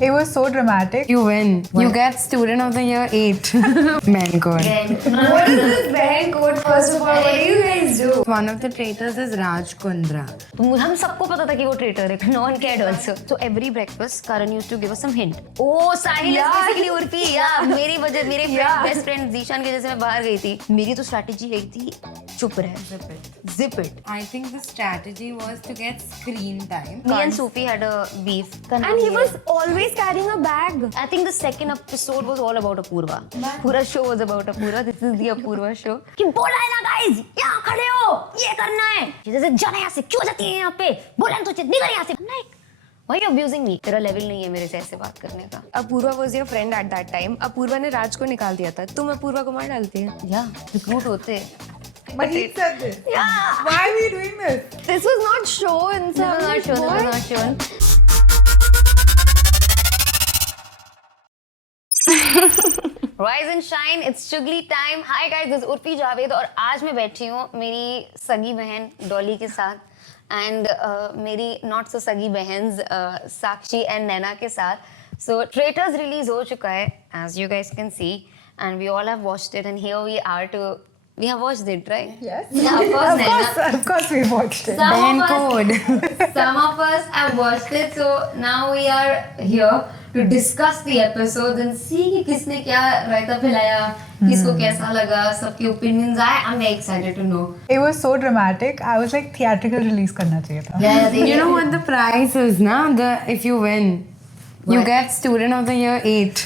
It was so dramatic. You win. You get Student of the Year 8. Man code. What is this band code? First of all, what do you guys do? One of the traitors is Raj Kundra. हम सबको पता था कि वो traitor है. No one cared also. So every breakfast, Karan used to give us some hint. Oh, Sahil is basically Urfi. Yeah, मेरी वजह मेरे best friend Zishan की वजह से मैं बाहर गई थी. मेरी तो strategy यही थी. चुप रहे. Zip it. I think the strategy was to get screen time. Me and Sufi had a beef. And he was always carrying a bag. I think the second episode was all about Apurva. पूरा show was about Apurva. This is the Apurva show. कि बोला है ना guys, यहाँ खड़े हो, ये करना है. जैसे जाना यहाँ से, क्यों जाती है यहाँ पे? बोला है तो निकल यहाँ से. Like, why are you abusing me? तेरा level नहीं है मेरे से ऐसे बात करने का. Apurva was your friend at that time. Apurva ने राज को निकाल दिया था. तुम Apurva को मार डालती है. Yeah, recruit होते. But he said this. Yeah. Why are we doing this? This was not shown. This was not shown. This was not shown. Rise and shine, it's Chugli time. Hi guys, this is Urfi Javed और आज मैं बैठी हूँ मेरी सगी बहन डॉली के साथ and मेरी not so सगी बहन साक्षी and नैना के साथ. So Traitors release हो चुका है as you guys can see and we all have watched it and here we are to we have watched it, right? Yes. Yeah, of course, Naina. Of course we watched it. Some Band of us- some of us have watched it, so now we are here to discuss the episodes and see कि किसने क्या रायता फैलाया, किसको कैसा लगा, सबके opinions आए. I'm very excited to know. It was so dramatic. I was like theatrical release करना चाहिए था. Yeah, You know what the prize is, na? If you win, you What? get Student of the Year 8.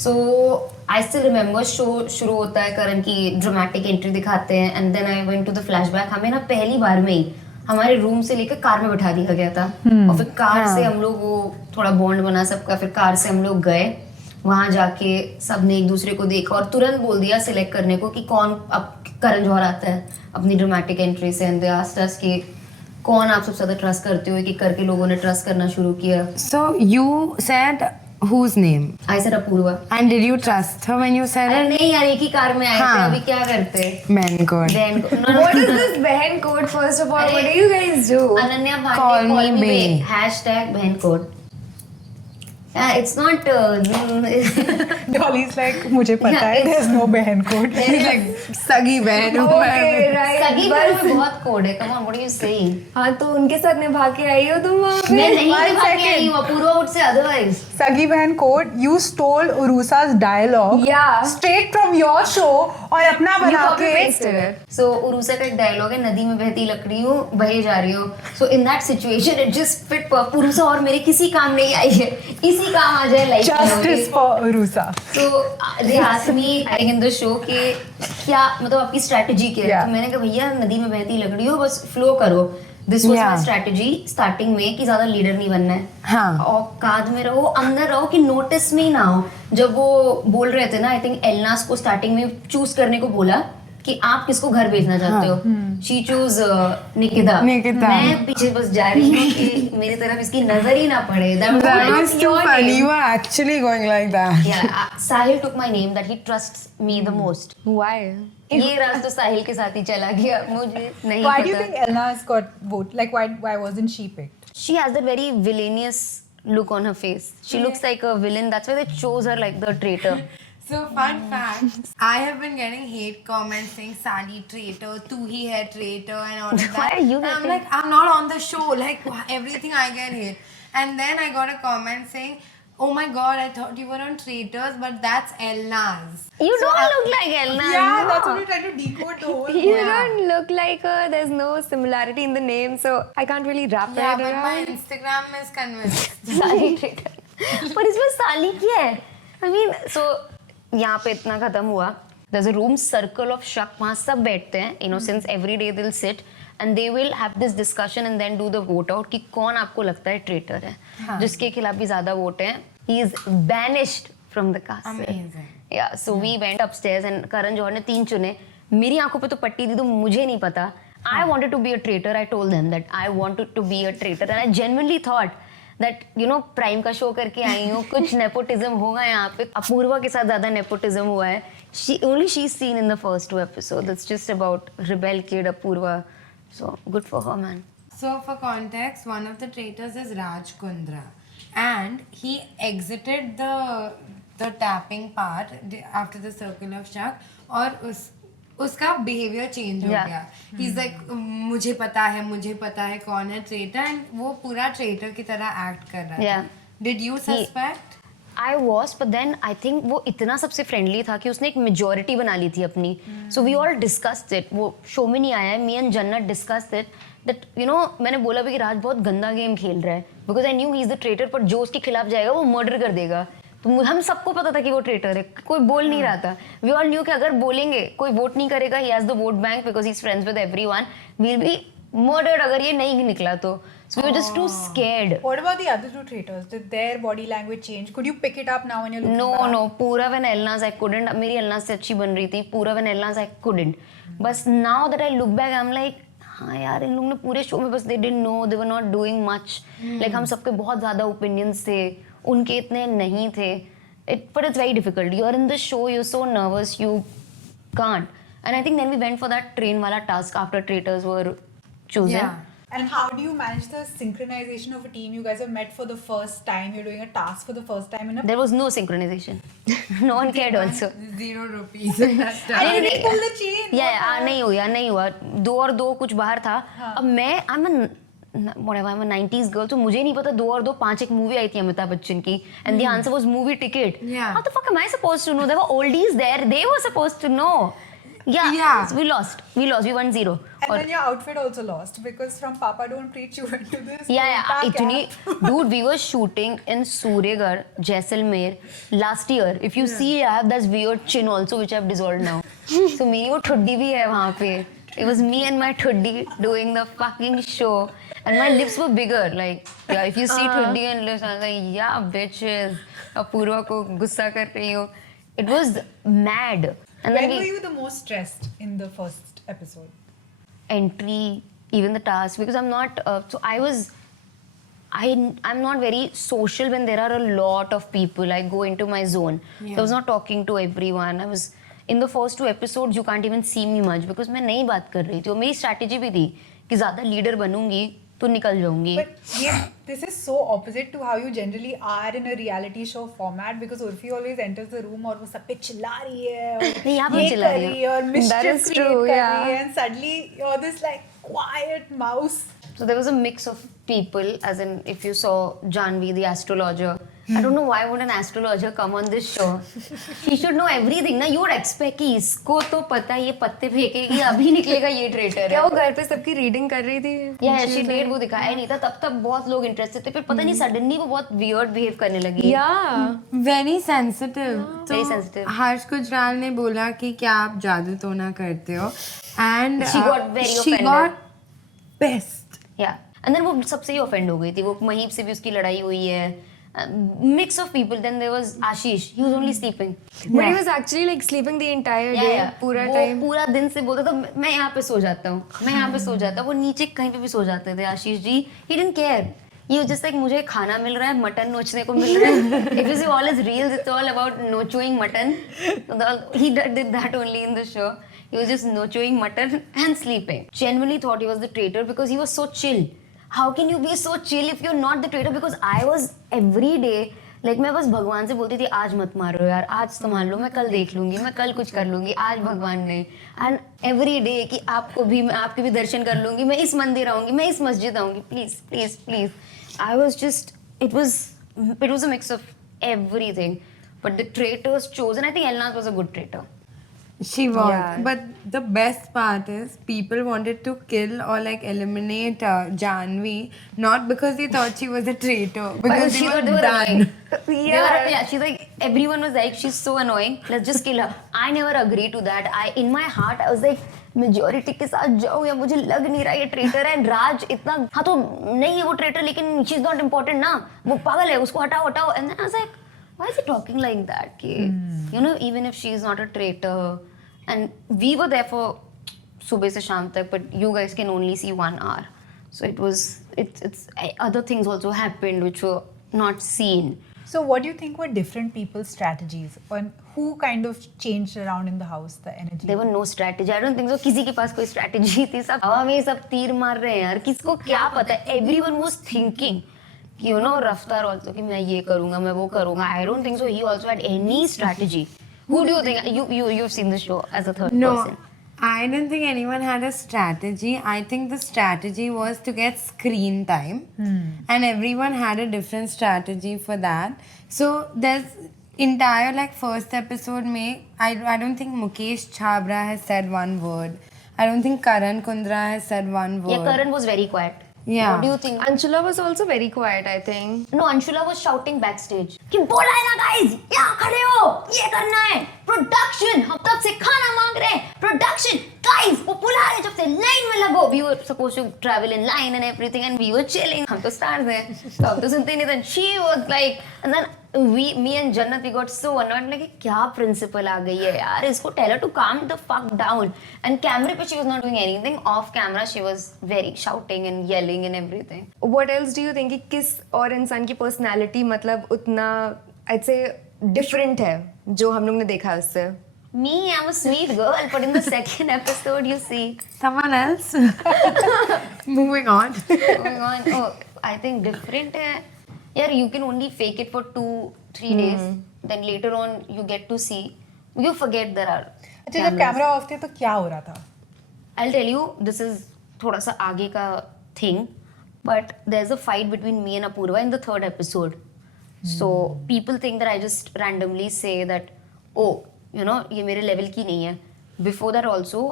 So I still remember show शुरू होता है करण की dramatic entry दिखाते हैं and then I went to the flashback. हमें ना पहली बार में ही हमारे रूम से लेकर कार में बैठा दिया गया था और फिर कार से हम लोग वो थोड़ा बॉन्ड बना सबका. फिर कार से हम लोग गए वहां जाके सबने एक दूसरे को देखा और तुरंत बोल दिया सिलेक्ट करने को कि कौन अब करण जौहर आता है अपनी ड्रामेटिक एंट्री से. एंड दे आस्क्ड अस कि कौन आप सबसे ज्यादा ट्रस्ट करते हो, कि करके लोगों ने ट्रस्ट करना शुरू किया. So you said whose name? I said Apurva. And did you trust her when you said अरे it? नहीं यार एक ही कार में आए थे, हाँ. अभी क्या करते. Man code. Then What is this band code? First of all, what do you guys do? Ananya भांडे Call me call me Bay. Bay. Hashtag बहन code. It's not Dolly's like मुझे पता है. There's no बहन code. He's like Sagi बहन. Okay, right. सगी बस. में बहुत कोड है. Come on, what are you saying? हाँ तो उनके साथ निभा के आई हो तुम वहाँ पे? मैं नहीं One निभा के second. आई हूँ. Apoorva would say otherwise. सगी बहन code. You stole Urusa's dialogue Yeah. straight from your show और अपना बना copy के. pasted it. So उरुसा का एक डायलॉग है, नदी में बहती लकड़ी हूँ बहे जा रही हूँ. So in that situation it just fit for Urusa और मेरे किसी काम नहीं आई है. इसी काम आ जाए लाइफ में. Justice for Urusa. So they asked me I think in the show कि क्या मतलब आपकी स्ट्रेटजी क्या है. Yeah. तो मैंने कहा भैया नदी में बहती लकड़ी हो बस फ्लो करो. This was Yeah. My strategy starting में कि ज्यादा लीडर नहीं बनना है. हाँ. और काद में रहो, अंदर रहो कि नोटिस में ही ना हो. जब वो बोल रहे थे ना आई थिंक एलनास को स्टार्टिंग में चूज करने को बोला कि आप किसको घर भेजना चाहते हो. She choose Nikita. निकिता. मैं पीछे बस जा रही हूँ कि मेरी तरफ इसकी नजर ही ना पड़े. That was too funny. You were actually going like that. Yeah, Sahil took my name that he trusts me the most. Why? ये राज तो साहिल के साथ ही चला गया. मुझे नहीं Why do you पता. think Elna's got vote? Like why wasn't she picked? She has that very villainous look on her face. She looks like a villain. That's why they chose her like the traitor. So fun fact, I have been getting hate comments saying Sally traitor, tu hi hai traitor and all of that. Why are you And I'm getting- like, I'm not on the show. Like everything I get hate. And then I got a comment saying, oh my god, I thought you were on traitors, but that's Elna's. You don't look like Elna. Yeah, that's what we're trying to decode the whole. You don't look like her. There's no similarity in the name, so I can't really wrap my Yeah, head but my around. Instagram is convinced. साली traitor. पर इसमें साली क्या है? I mean, so यहाँ पे इतना खत्म हुआ. There's a room circle of शक. वहाँ सब बैठते हैं. Innocents every day they'll sit and they will have this discussion and then do the vote out कि कौन आपको लगता है ट्रेटर है. जिसके खिलाफ भी ज्यादा वोट हैं. He is banished from the castle. Amazing. Yeah, so we went upstairs and Karan Johar ने 3 चुने. मेरी आंखों पे तो पट्टी थी तो मुझे नहीं पता. I wanted to be a traitor. I told them that I wanted to be a traitor and I genuinely thought that you know prime का शो करके आई हूँ कुछ नेपोटिज्म होगा यहाँ पे. अपूर्वा के साथ ज्यादा नेपोटिज्म हुआ है. She's seen in the first 2 episodes. It's just about rebel kid Apurva. So good for her, man. So for context, one of the traitors is Raj Kundra. and he exited the tapping part after the circle of shock, और उसका behavior change हो Yeah. गया. He's like मुझे पता है कौन है traitor, and वो पूरा traitor की तरह act कर रहा Yeah. था. Did you suspect? I was, but then I think वो इतना सबसे फ्रेंडली था कि उसने एक मेजोरिटी बना ली थी अपनी. So we all discussed it. वो शो में नहीं आया है. Me and Jannat discussed it. That you know मैंने बोला भी कि राज बहुत गंदा गेम खेल रहा है. Because I knew he is the traitor, पर जो उसके खिलाफ जाएगा वो मर्डर कर देगा. तो हम सबको पता था कि वो ट्रेटर है. कोई बोल नहीं रहा था. We all knew कि अगर बोलेंगे कोई वोट नहीं करेगा. He has the vote bank because he's friends with everyone. We'll be murdered अगर ये नहीं निकला तो. So we were just too scared. What about the other two traitors? Did their body language change? Could you pick it up now when you're looking No, back? no. पूरा when Elna's I couldn't. मेरी Elna's से अच्छी बन रही थी. पूरा when Elna's I couldn't. बस now that I look back, I'm like, हाँ यार इन लोगों ने पूरे शो में बस they didn't know, they were not doing much. Like हम सबके बहुत ज़्यादा opinions थे. उनके इतने नहीं थे. But it's very difficult. You're in the show, you're so nervous, you can't. And I think then we went for that train wala task after traitors were chosen. Yeah. And how do you manage the synchronization of a team? You guys have met for the first time. You're doing a task for the first time in a. There was no synchronization. No one cared also. 0 rupees. And you didn't pull the chain. Yeah, नहीं हुआ 2 और 2 कुछ बाहर था. अब मैं I'm a 90s girl, तो मुझे नहीं पता 2 और 2 5 एक मूवी आई थी अमिताभ बच्चन की, and the answer was movie ticket. Yeah. How the fuck am I supposed to know? There were oldies there. They were supposed to know. Yeah. We lost. We won 0. And then your outfit also lost because from Papa Don't Preach you went to this. Yeah. Ulta इतनी cap. dude, we were shooting in Suryagarh, Jaisalmer last year. If you see, I have that weird chin also which I've dissolved now. So मेरी वो ठुड्डी भी है वहाँ पे. It was me and my ठुड्डी doing the fucking show, and my lips were bigger. Like yeah, if you see ठुड्डी and lips, I was like yeah, bitches. Apoorva को गुस्सा कर रही हो. It was mad. And When then were you the most stressed in the first episode? entry, even the task, because I'm not. So I'm not very social when there are a lot of people. I go into my zone. I was not talking to everyone. I was in the first 2 episodes. You can't even see me much because मैं नहीं बात कर रही थी. और मेरी strategy भी थी कि ज़्यादा leader बनूंगी तो निकल जाऊंगी. But yeah, this is so opposite to how you generally are in a reality show format because Urfi always enters the room और वो सब पे चिल्ला रही है और नहीं, यहाँ पे ये चिल्ला कर रही रही है और That mischief is create true, कर yeah. रही है and suddenly you're this like quiet mouse. So there was a mix of people, as in if you saw Janvi, the astrologer. I don't know why would an astrologer come on this show. He should know everything. ना you would expect कि इसको तो पता है ये पत्ते फेंकेगी अभी निकलेगा ये ट्रेटर क्या है. वो घर पे सबकी रीडिंग कर रही थी? Yeah, she did. वो दिखाया नहीं था. तब बहुत लोग इंटरेस्टेड थे. फिर पता नहीं सडनली वो बहुत वियर्ड बिहेव करने लगी. Yeah. Very sensitive. Very sensitive. हर्ष गुजराल ने बोला कि क्या आप जादू तो ना करते हो, and She got very she offended. got pissed. Yeah. And then वो सबसे ही ऑफेंड हो गई थी. वो महीप से भी उसकी लड़ाई हुई है. Mix of people. Then there was Ashish. He was only sleeping. But he was actually like sleeping the entire day. पूरा वो time. पूरा दिन से बोलता था मैं यहाँ पे सो जाता हूँ, मैं यहाँ पे सो जाता हूँ. वो नीचे कहीं पे भी सो जाते थे Ashish ji. He didn't care. He was just like मुझे खाना मिल रहा है, मटन नोचने को मिल रहा है. If you see all his reels, it's all about nochoing mutton. He did that only in the show. He was just nochoing mutton and sleeping. Genuinely thought he was the traitor because he was so chill. How can you be so chill if you're not the traitor? Because I was every day like मैं बस भगवान से बोलती थी आज मत मारो यार, आज संभाल लो, मैं कल देख लूंगी, मैं कल कुछ कर लूंगी, आज भगवान नहीं. एंड एवरी डे कि आपको भी मैं आपके भी दर्शन कर लूंगी, मैं इस मंदिर आऊंगी, मैं इस मस्जिद आऊंगी, please please please. I was just it was a mix of everything, but the traitors chose, and I think Elnaz was a good traitor. She was. Yeah. But the best part is people wanted to kill or like eliminate Janvi, not because they thought she was a traitor, because she they thought were done. Yeah, she's like, everyone was like, she's so annoying, let's just kill her. I never agreed to that. In my heart, I was like, majority के साथ जाओ या मुझे लग नहीं रहा ये traitor है. राज इतना हाँ तो नहीं है वो ट्रेटर, लेकिन शी इज नॉट इम्पोर्टेंट ना, वो पागल है, उसको हटाओ हटाओ. And then I was like why is he talking like that कि you know even if she is not a traitor, and we were there for सुबह से शाम तक, but you guys can only see 1 hour, so it's other things also happened which were not seen. So what do you think were different people's strategies and who kind of changed around in the house, the energy? There were no strategy. I don't think so. किसी के पास कोई strategy थी. सब हवा में सब तीर मार रहे हैं यार, किसको क्या पता है. Everyone was thinking कि यू नो रफ्तार ऑल्सो कि मैं ये करूंगा मैं वो करूंगा. I don't think so he also had any strategy. Who do you think you've seen the show as a third No, person? I don't think anyone had a strategy. I think the strategy was to get screen time, and everyone had a different strategy for that. So there's entire like first episode mein I don't think Mukesh Chhabra has said one word. I don't think Karan Kundra has said one word. Yeah, Karan was very quiet. Yeah. What do you think? Anshula was also very quiet, I think. No, Anshula was shouting backstage कि बोला है ना guys, यहाँ खड़े हो, ये करना है, production, हम तब से खाना मांग रहे हैं, production, guys, वो बुला रहे जब से line में लगो. We were supposed to travel in line and everything, and we were chilling. हम तो stars हैं, तो हम तो सुनते नहीं थे. She was like, and then me and Jannat, we got so annoyed, like क्या principal आ गई है यार, इसको tell her to calm the fuck down. And camera पे she was not doing anything. Off camera she was very shouting and yelling and everything. What else do you think कि किस और इंसान की पर्सनालिटी मतलब उतना I'd say डिफरेंट है जो हम लोग ने देखा है उससे? Me, I'm a sweet girl, but in the second episode, you see. Someone else. Moving on. Going on. Oh, I think different है. Yeah, you can only fake it for 2-3 days. Then later on, you get to see. You forget there are. अच्छा जब camera off थे तो क्या हो रहा था? I'll tell you, this is थोड़ा सा आगे का thing, but there's a fight between me and Apurva in the 3rd episode. So people think that I just randomly say that, oh, you know, ये मेरे level की नहीं है. Before that also,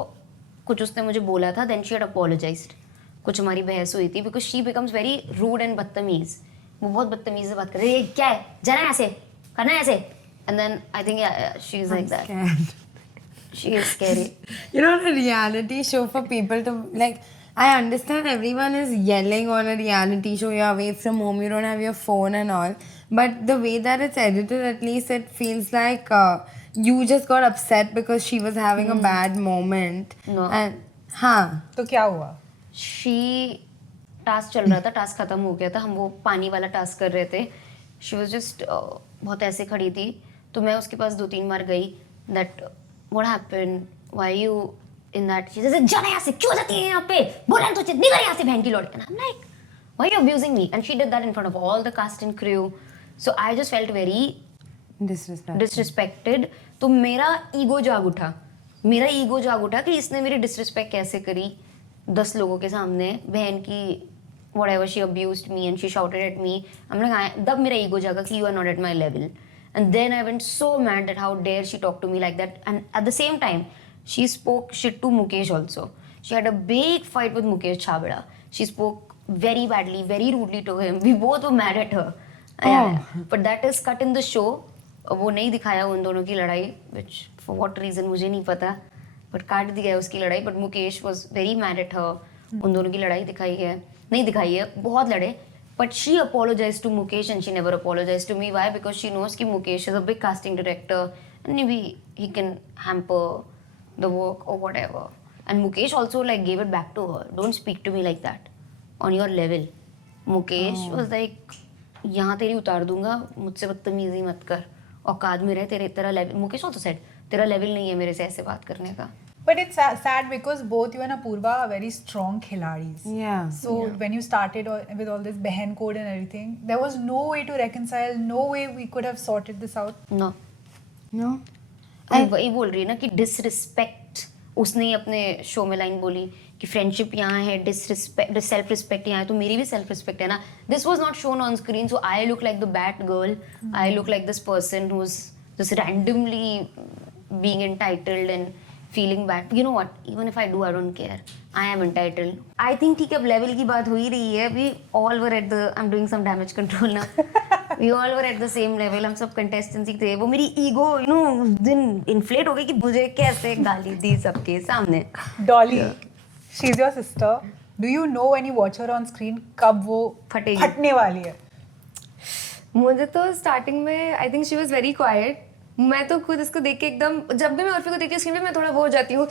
कुछ उसने मुझे बोला था, then she had apologized. कुछ हमारी बहस हुई थी because she becomes very rude and बदतमीज. वो बहुत बदतमीज से बात कर रही है. क्या है? जाना है ऐसे, करना है ऐसे. And then I think yeah, she's like that. Scared. She is scary. You know, a reality show for people to like. I understand everyone is yelling on a reality show. You're away from home. You don't have your phone and all. But the way that it's edited, at least it feels like you just got upset because she was having a bad moment. No. And हाँ. तो क्या हुआ? She task चल रहा था, task खत्म हो गया था, हम वो पानी वाला टास्क कर रहे थे. She was just बहुत ऐसे खड़ी थी, तो मैं उसके पास 2-3 बार गई. That what happened? Why you in that? She says जाना यहाँ से, क्यों जाती है यहाँ पे? बोला तो निकल यहाँ से बहन की लौट. And I'm like, why are you abusing me? And she did that in front of all the cast and crew. So I just felt very disrespected. तो मेरा ईगो जाग उठा कि इसने मेरी डिसरिस्पेक्ट कैसे करी 10 लोगों के सामने. बहन की whatever, she abused me and she shouted at me. I'm like, तब मेरा ईगो जागा कि you are not at my level. And then I went so mad that how dare she talk to me like that. And at the same time, she spoke shit to Mukesh also. She had a big fight with Mukesh Chhabra. She spoke very badly, very rudely to him. We both were mad at her. Yeah. But that is cut in the show. वो नहीं दिखाया उन दोनों की लड़ाई, which for what reason मुझे नहीं पता. But काट दिया है उसकी लड़ाई. But Mukesh was very mad at her. उन दोनों की लड़ाई नहीं दिखाई है, बहुत लड़े. But she apologized to Mukesh and she never apologized to me. Why? Because she knows कि Mukesh is a big casting director and maybe he can hamper the work or whatever. And Mukesh also like gave it back to her. Don't speak to me like that on your level. Mukesh was like, यहाँ तेरी उतार दूंगा, मुझसे बदतमीजी मत कर, औकात में रह, तेरा level. Mukesh also said, तेरा level नहीं है मेरे से ऐसे बात करने का. But it's sad because both you and Apurva are very strong khiladis. Yeah. So when you started with all this Behen code and everything, there was no way to reconcile, no way we could have sorted this out. No. वही बोल रही है ना कि disrespect. उसने ही अपने show में line बोली कि फ्रेंडशिप यहाँ है, डिसरिस्पेक्ट, सेल्फ रिस्पेक्ट यहाँ है, तो मेरी भी सेल्फ रिस्पेक्ट है ना. This was not shown on screen, so I look like the bad girl. I look like this person who is just randomly being entitled and feeling bad. You know what? Even if I do, I don't care. I am entitled. I think ठीक है, अब level की बात हो ही रही है. We all were at the. I'm doing some damage control now. We all were at the same level. हम सब contestants ही थे. वो मेरी ego, you know, उस दिन inflate हो गई कि मुझे कैसे गाली दी सबके सामने. Dolly, she's your sister. Do you know when you watch her on screen कब वो फटने वाली है? मुझे तो स्टार्टिंग में I think she was very quite. मैं तो खुद इसको देख के एकदम, जब भी मैं उर्फी को देखती हूँ स्क्रीन पे, मैं थोड़ा वो हो जाती हूँ,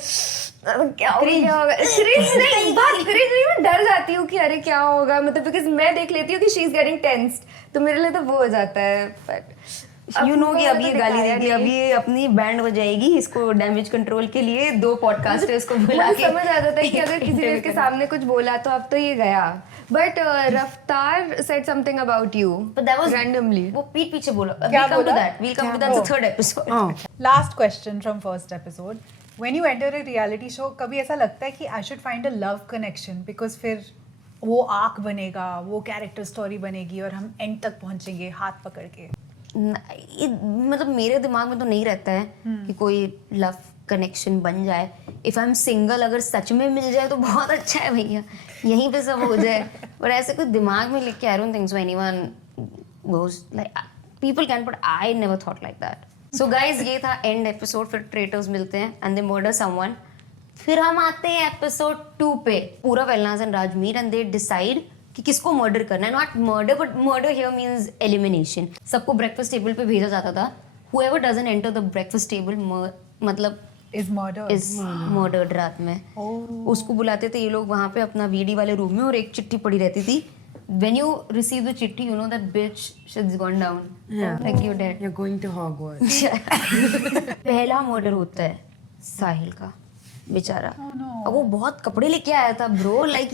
क्या होगा. क्रिंज नहीं, बात क्रिंज नहीं, मैं डर जाती हूँ कि अरे क्या होगा, मतलब बिकॉज मैं देख लेती हूँ कि शी इज गेटिंग टेंस्ड, तो मेरे लिए तो वो हो जाता है. बट यू नो कि अभी ये गाली देगी, अभी ये अपनी बैंड बजाएगी, इसको डैमेज कंट्रोल के लिए 2 पॉडकास्टर्स को बुला के समझ आ जाता है कि अगर किसी ने इसके सामने कुछ बोला तो अब तो ये गया. But Raftar said something about you. But that was randomly. वो पीठ पीछे बोला. क्या We'll come to बोला? that. We'll come to that. The third episode. Oh. Last question from first episode. When you enter a reality show, कभी ऐसा लगता है कि I should find a love connection because फिर वो आर्क बनेगा, वो कैरेक्टर स्टोरी बनेगी और हम एंड तक पहुंचेंगे हाथ पकड़ के. मतलब मेरे दिमाग में तो नहीं रहता है कि कोई लव कनेक्शन बन जाए. इफ आई एम सिंगल अगर सच में मिल जाए तो बहुत अच्छा है भैया, यहीं पे सब हो जाए. और ऐसे कोई दिमाग में लिख के I don't think so anyone goes like people can, but I never thought like that. So guys ये था एंड एपिसोड. फिर ट्रेटर्स मिलते हैं एंड दे मर्डर समवन. फिर हम आते हैं एपिसोड 2 पे. पूरा Elnaaz and Raj meet and they decide कि किसको मर्डर करना है. Not murder but murder here means elimination. सबको ब्रेकफास्ट टेबल पे भेजा जाता था. whoever doesn't enter the breakfast table मतलब is murdered. is murdered रात में. उसको बुलाते थे ये लोग वहाँ पे अपना वीडी वाले रूम में, और एक चिट्ठी पड़ी रहती थी. When you receive the चिट्ठी, you know that bitch shit's gone down. Yeah. Like you're dead. You're going to Hogwarts. पहला मर्डर होता है साहिल का, बेचारा. और वो बहुत कपड़े लेके आया था bro. Like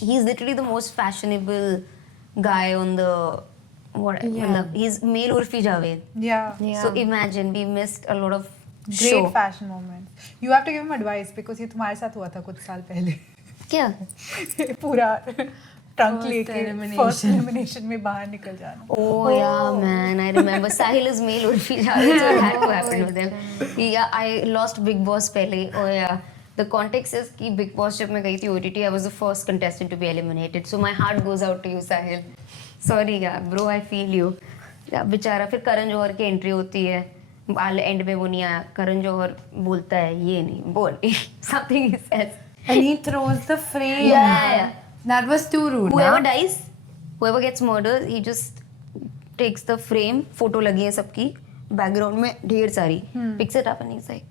he is literally the most fashionable guy on the मतलब he's male Urfi Javed. Yeah. So imagine we missed a lot of Great show. fashion moments. You have to give him advice because ये तुम्हारे साथ हुआ था कुछ साल पहले. क्या? पूरा ट्रंक लेके elimination. फर्स्ट एलिमिनेशन में बाहर निकल जाना. Oh yeah, man, I remember. Sahil is male Urfi Javed, so it had to happen with him. Yeah, I lost Big Boss पहले. Oh yeah. The context is कि Big Boss जब मैं गई थी OTT, I was the first contestant to be eliminated. So my heart goes out to you, Sahil. Sorry यार, bro, I feel you. बेचारा. फिर करण जौहर की एंट्री होती है. एंड में वो नहीं आया. करण जौहर बोलता है ये नहीं बोल something he says. And he throws the frame. Yeah. That was too rude. Whoever na? dies, whoever gets murdered, he just takes the frame. Photo लगी है सबकी बैकग्राउंड में ढेर सारी. Picks it up and he's like,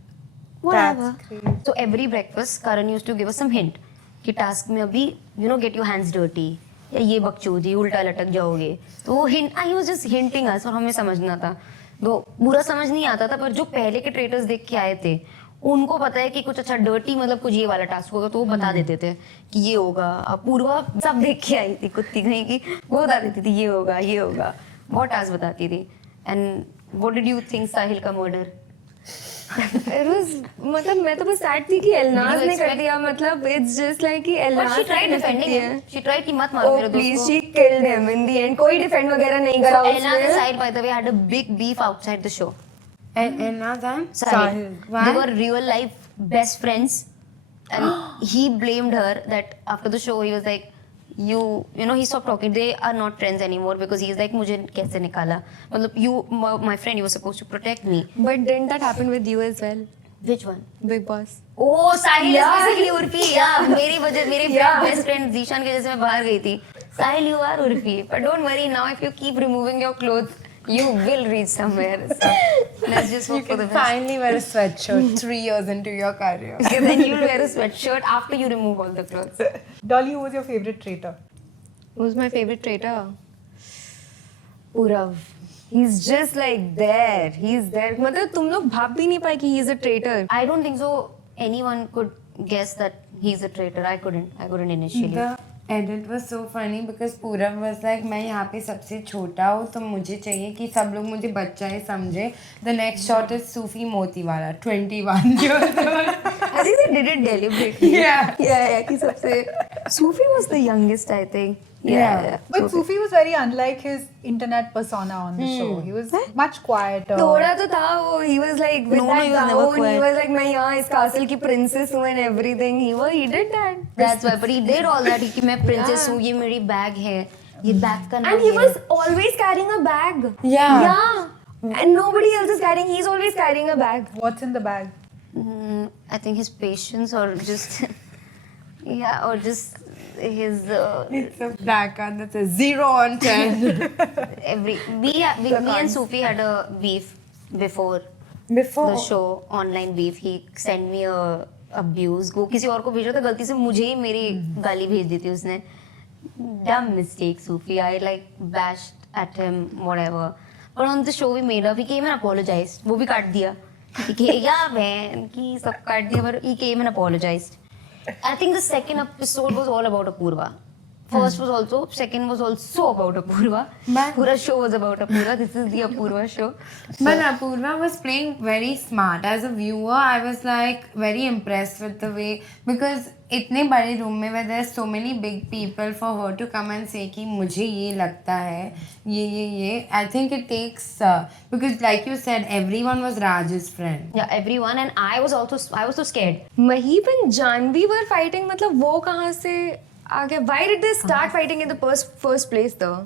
whatever. great. So every breakfast, Karan used to give us some hint कि task में अभी get your hands dirty या ये बकचोदी उल्टा लटक जाओगे. तो वो hint, he was just hinting us और हमें समझना था. तो पूरा समझ नहीं आता था, पर जो पहले के ट्रेटर्स देख के आए थे उनको पता है कि कुछ अच्छा डर्टी मतलब कुछ ये वाला टास्क होगा, तो वो बता देते थे कि ये होगा. अब पूर्वा सब देख के आई थी कुत्ती कहीं की, वो बता देती थी ये होगा ये होगा. बहुत टास्क बताती थी. And what did you think Sahil का मर्डर? It was मतलब मैं तो बस सैड थी कि एलनाज ने कर दिया. मतलब it's just like कि एलनाज She tried defending him. She tried कि मत मारो Oh मेरे दोस्त please, को. she killed him in the end. कोई डिफेंड वगैरह नहीं करा So Elna's उसने. side, by the way, had a big beef outside the show. And now then? Sahil. Why? They were real life best friends, and he blamed her that after the show he was like, you know he stopped talking. They are not friends anymore because he's like मुझे कैसे निकाला. मतलब you my friend, you were supposed to protect me. But didn't that happen with you as well? Which one? Big Boss. Oh, Sahil Yeah. is basically Urfi. Yeah, मेरी वजह मेरे best friend Zeeshan की वजह से मैं बाहर गई थी. Sahil, you are Urfi. But don't worry now, if you keep removing your clothes, you will reach somewhere. So let's just hope for the best. Finally wear a sweatshirt 3 years into your career. Okay, then you'll wear a sweatshirt after you remove all the clothes. Dolly, who was your favorite traitor? Who's my favorite traitor? Purav. He's just like there. He's there. मतलब तुम लोग भाप भी नहीं पाए कि he is a traitor. I don't think so anyone could guess that he's a traitor. I couldn't initially. The edit was so funny because Purav was like मैं यहाँ पे सबसे छोटा हूँ तो मुझे चाहिए कि सब लोग मुझे बच्चा ही समझे. The next shot is Sufi Motiwala, 21 years old. I think they did it deliberately. Yeah. कि सबसे Sufi was the youngest, I think. Yeah. But Sufi was very unlike his internet persona on the show. He was much quieter. थोड़ा तो था वो. He was like with No, that he was never gown. He quiet. was like मैं यहाँ इस castle की princess हूँ and everything. He did that. That's why. But he did all that. कि मैं princess हूँ, ये मेरी bag है, ये bag का नाम And he है. was always carrying a bag. Yeah. Yeah. And nobody else is carrying. He's always carrying a bag. What's in the bag? I think his patience or just yeah, or just his It's a black card that says 0 on 10. me and Sufi had a beef before Before. the show, online beef. He sent me a abuse. वो किसी और को भेज रहा था, गलती से मुझे ही मेरी गाली भेज दी थी उसने. Dumb mistake, Sufi. I like bashed at him, whatever. But on the show we made up, he came and apologized. वो भी काट दिया. Yeah, man, कि सब काट दिया, but he came and apologized. I think the second episode was all about Apurva. First was also, second was also about Apurva. But- Pura show was about Apurva. This is the Apurva show. But Apurva was playing very smart. As a viewer, I was like very impressed with the way, because इतने बड़े room में where there's so many big people, for her to come and say कि मुझे ये लगता है ये I think it takes because like you said, everyone was Raj's friend. Yeah, everyone, and I was so scared. Mahip and Janvi were fighting. मतलब वो कहाँ से आ गया? Why did they start fighting in the first place though?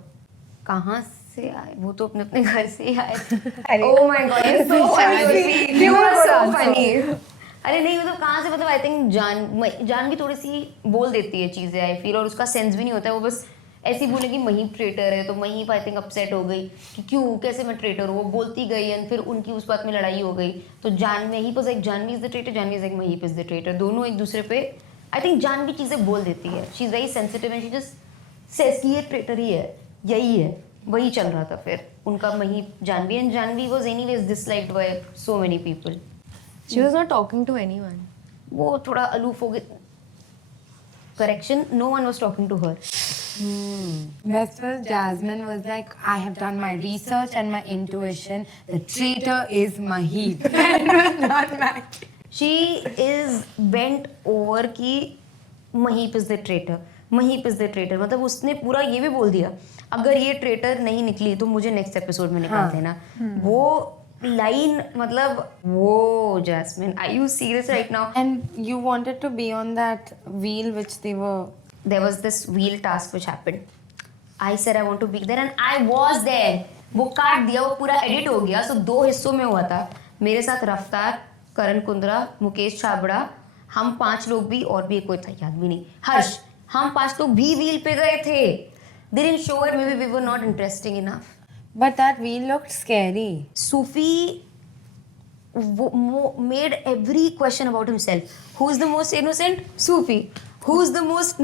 कहाँ से आए? वो तो अपने अपने घर से ही आए थे. Oh my god, it's so funny. You were so funny. अरे नहीं, मतलब कहाँ से, मतलब आई थिंक जान भी थोड़ी सी बोल देती है चीज़ें, आई फील, और उसका सेंस भी नहीं होता है. वो बस ऐसी बोले कि महीप ट्रेटर है, तो महीप आई थिंक अपसेट हो गई कि क्यों, कैसे मैं ट्रेटर हूँ. वो बोलती गई एंड फिर उनकी उस बात में लड़ाई हो गई. तो Maheep was like Janhvi is the traitor, Janhvi is like Maheep is the traitor. दोनों एक दूसरे पे आई थिंक जानवी चीज़ें बोल देती है. She is very sensitive and she just says कि ये ट्रेटर ही है, यही है. वही चल रहा था फिर उनका Maheep Janhvi, and Janhvi was anyways disliked by so many people. She was not talking to anyone. वो थोड़ा अलूफ हो गए. Correction, no one was talking to her. Best was Jasmine was like, I have done my research and my intuition. The traitor is Mahip. It was not Mac. She is bent over कि Mahip is the traitor, Mahip is the traitor. मतलब उसने पूरा ये भी बोल दिया, अगर ये ट्रेटर नहीं निकली तो मुझे नेक्स्ट एपिसोड में निकाल देना. वो लाइन, मतलब वो Jasmine, are you serious right now? And you wanted to be on that wheel which they were. There was this wheel task which happened. I said I want to be there and I was there. वो काट दिया, वो पूरा edit हो गया. सो 2 हिस्सों में हुआ था. मेरे साथ रफ्तार, करण कुंद्रा, मुकेश छाबड़ा, हम 5 लोग भी, और भी कोई था याद भी नहीं, हर्ष, हम 5 लोग भी व्हील पे गए थे. They didn't show it, maybe we were not interesting enough. But that wheel looked scary. Sufi made every question about himself. Who's the most innocent? Sufi. Who's the most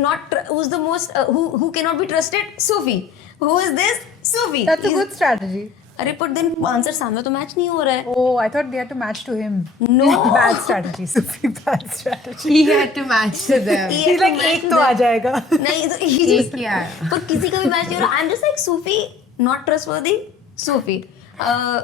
who cannot be trusted? Sufi. Who is this? Sufi. That's a good strategy. अरे but then answer सामने तो match नहीं हो रहा है. Oh, I thought they had to match to him. No. Bad strategy, Sufi. Bad strategy. He had to match to them. He He's had to like match एक to तो आ them. जाएगा. नहीं तो he just एक ही आया. पर किसी का भी मैच नहीं हो रहा. I'm just like Sufi, not trustworthy. Sufi.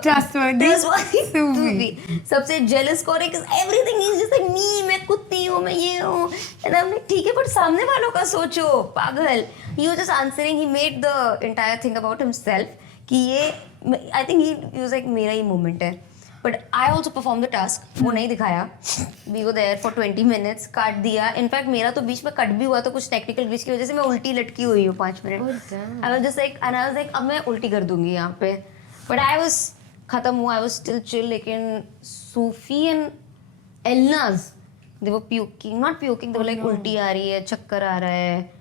Trustworthy. Sufi. सबसे jealous कौन है? Because everything is just like me. मैं कुत्ती हूँ, मैं ये हूँ. And I'm like ठीक है, but सामने वालों का सोचो, पागल. He was just answering. He made the entire thing about himself. कि ये, I think he was like मेरा ही moment है. But I also performed the task. वो नहीं दिखाया. We were there for 20 minutes. काट दिया. इनफैक्ट मेरा तो बीच में कट भी हुआ, तो कुछ टेक्निकल ग्लिच की वजह से मैं उल्टी लटकी हुई हूँ 5 minute. I was just like, and I was like, अब मैं उल्टी कर दूंगी यहाँ पे. But I was खत्म हुआ. I was still chill. लेकिन Sufi and Elnaz, they were puking, not puking. They were like उल्टी आ रही है, चक्कर आ रहा है.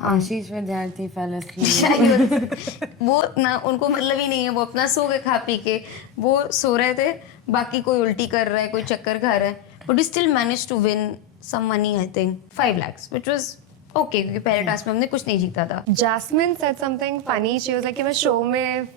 आशीष विद्यार्थी fell asleep. वो ना, उनको मतलब ही नहीं है, वो अपना सो के खा पी के वो सो रहे थे. बाकी कोई उल्टी कर रहा है, कोई चक्कर खा रहा है. But we still manage to win some money, I think 5 lakhs, which was okay, क्योंकि पहले टास्क में हमने कुछ नहीं जीता था. Jasmine said something funny. She was like कि मैं शो में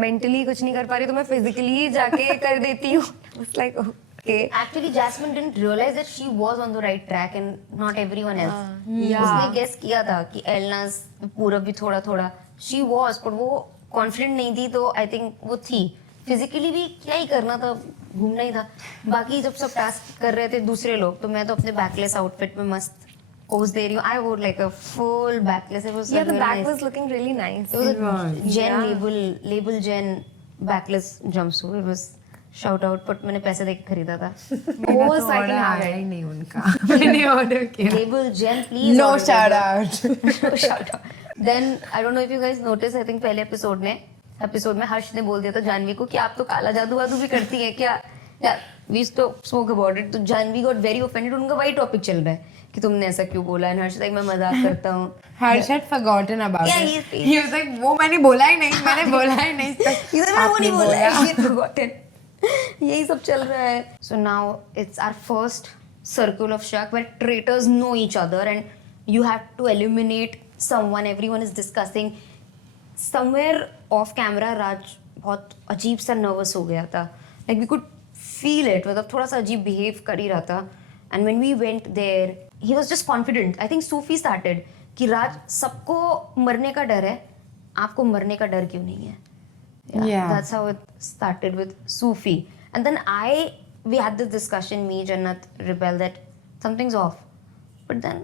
mentally कुछ नहीं कर पा रही, तो मैं physically जाके कर देती हूँ. It's like okay. Actually, Jasmine didn't realize that she was on the right track and not everyone else. yeah. उसने guess किया था कि एलनाज, पूरब भी थोड़ा थोड़ा, she was, पर वो confident नहीं थी, तो I think वो थी. Physically भी क्या ही करना था, घूमना ही था. बाकी जब सब टास्क कर रहे थे दूसरे लोग, तो मैं तो अपने बैकलेस आउटफिट में मस्त पोज दे रही हूँ. I wore like a full backless. It was Yeah, the really back nice. was looking really nice. It was a Jen Yeah. label Jen backless jumpsuit. It was shout out, but मैंने पैसे देके खरीदा था. मेरा Oh, तो so I can order have आया it. ही नहीं उनका. मैंने order किया. Label Jen, please. No order shout label. out. No shout out. Then I don't know if you guys noticed, I think पहले एपिसोड में हर्ष ने बोल दिया था जानवी को कि आप तो काला जादू वादू भी करती है क्या. Yeah, we spoke about it. तो जानवी got very offended. उनका वही टॉपिक चल रहा है कि तुमने ऐसा क्यों बोला. एंड हर्ष लाइक मैं मजाक करता हूँ. Harsh had forgotten about Yeah, it. he- He was like, वो मैंने बोला ही नहीं, मैंने बोला ही नहीं. इधर मैं वो आपने नहीं बोला है, बोला. ये forgotten. यही सब चल रहा है. So now it's our first circle of shock where traitors know each other and you have to eliminate someone. Everyone is discussing. Somewhere off camera राज बहुत अजीब सा नर्वस हो गया था. Like we could feel it. मतलब थोड़ा सा अजीब behave कर ही रहा था. And when we went there, he was just confident. I think Sufi started कि राज सबको मरने का डर है, आपको मरने का डर क्यों नहीं है? Yeah. That's how it started with Sufi. And then we had this discussion, me, Jannat, Rebel, that something's off. But then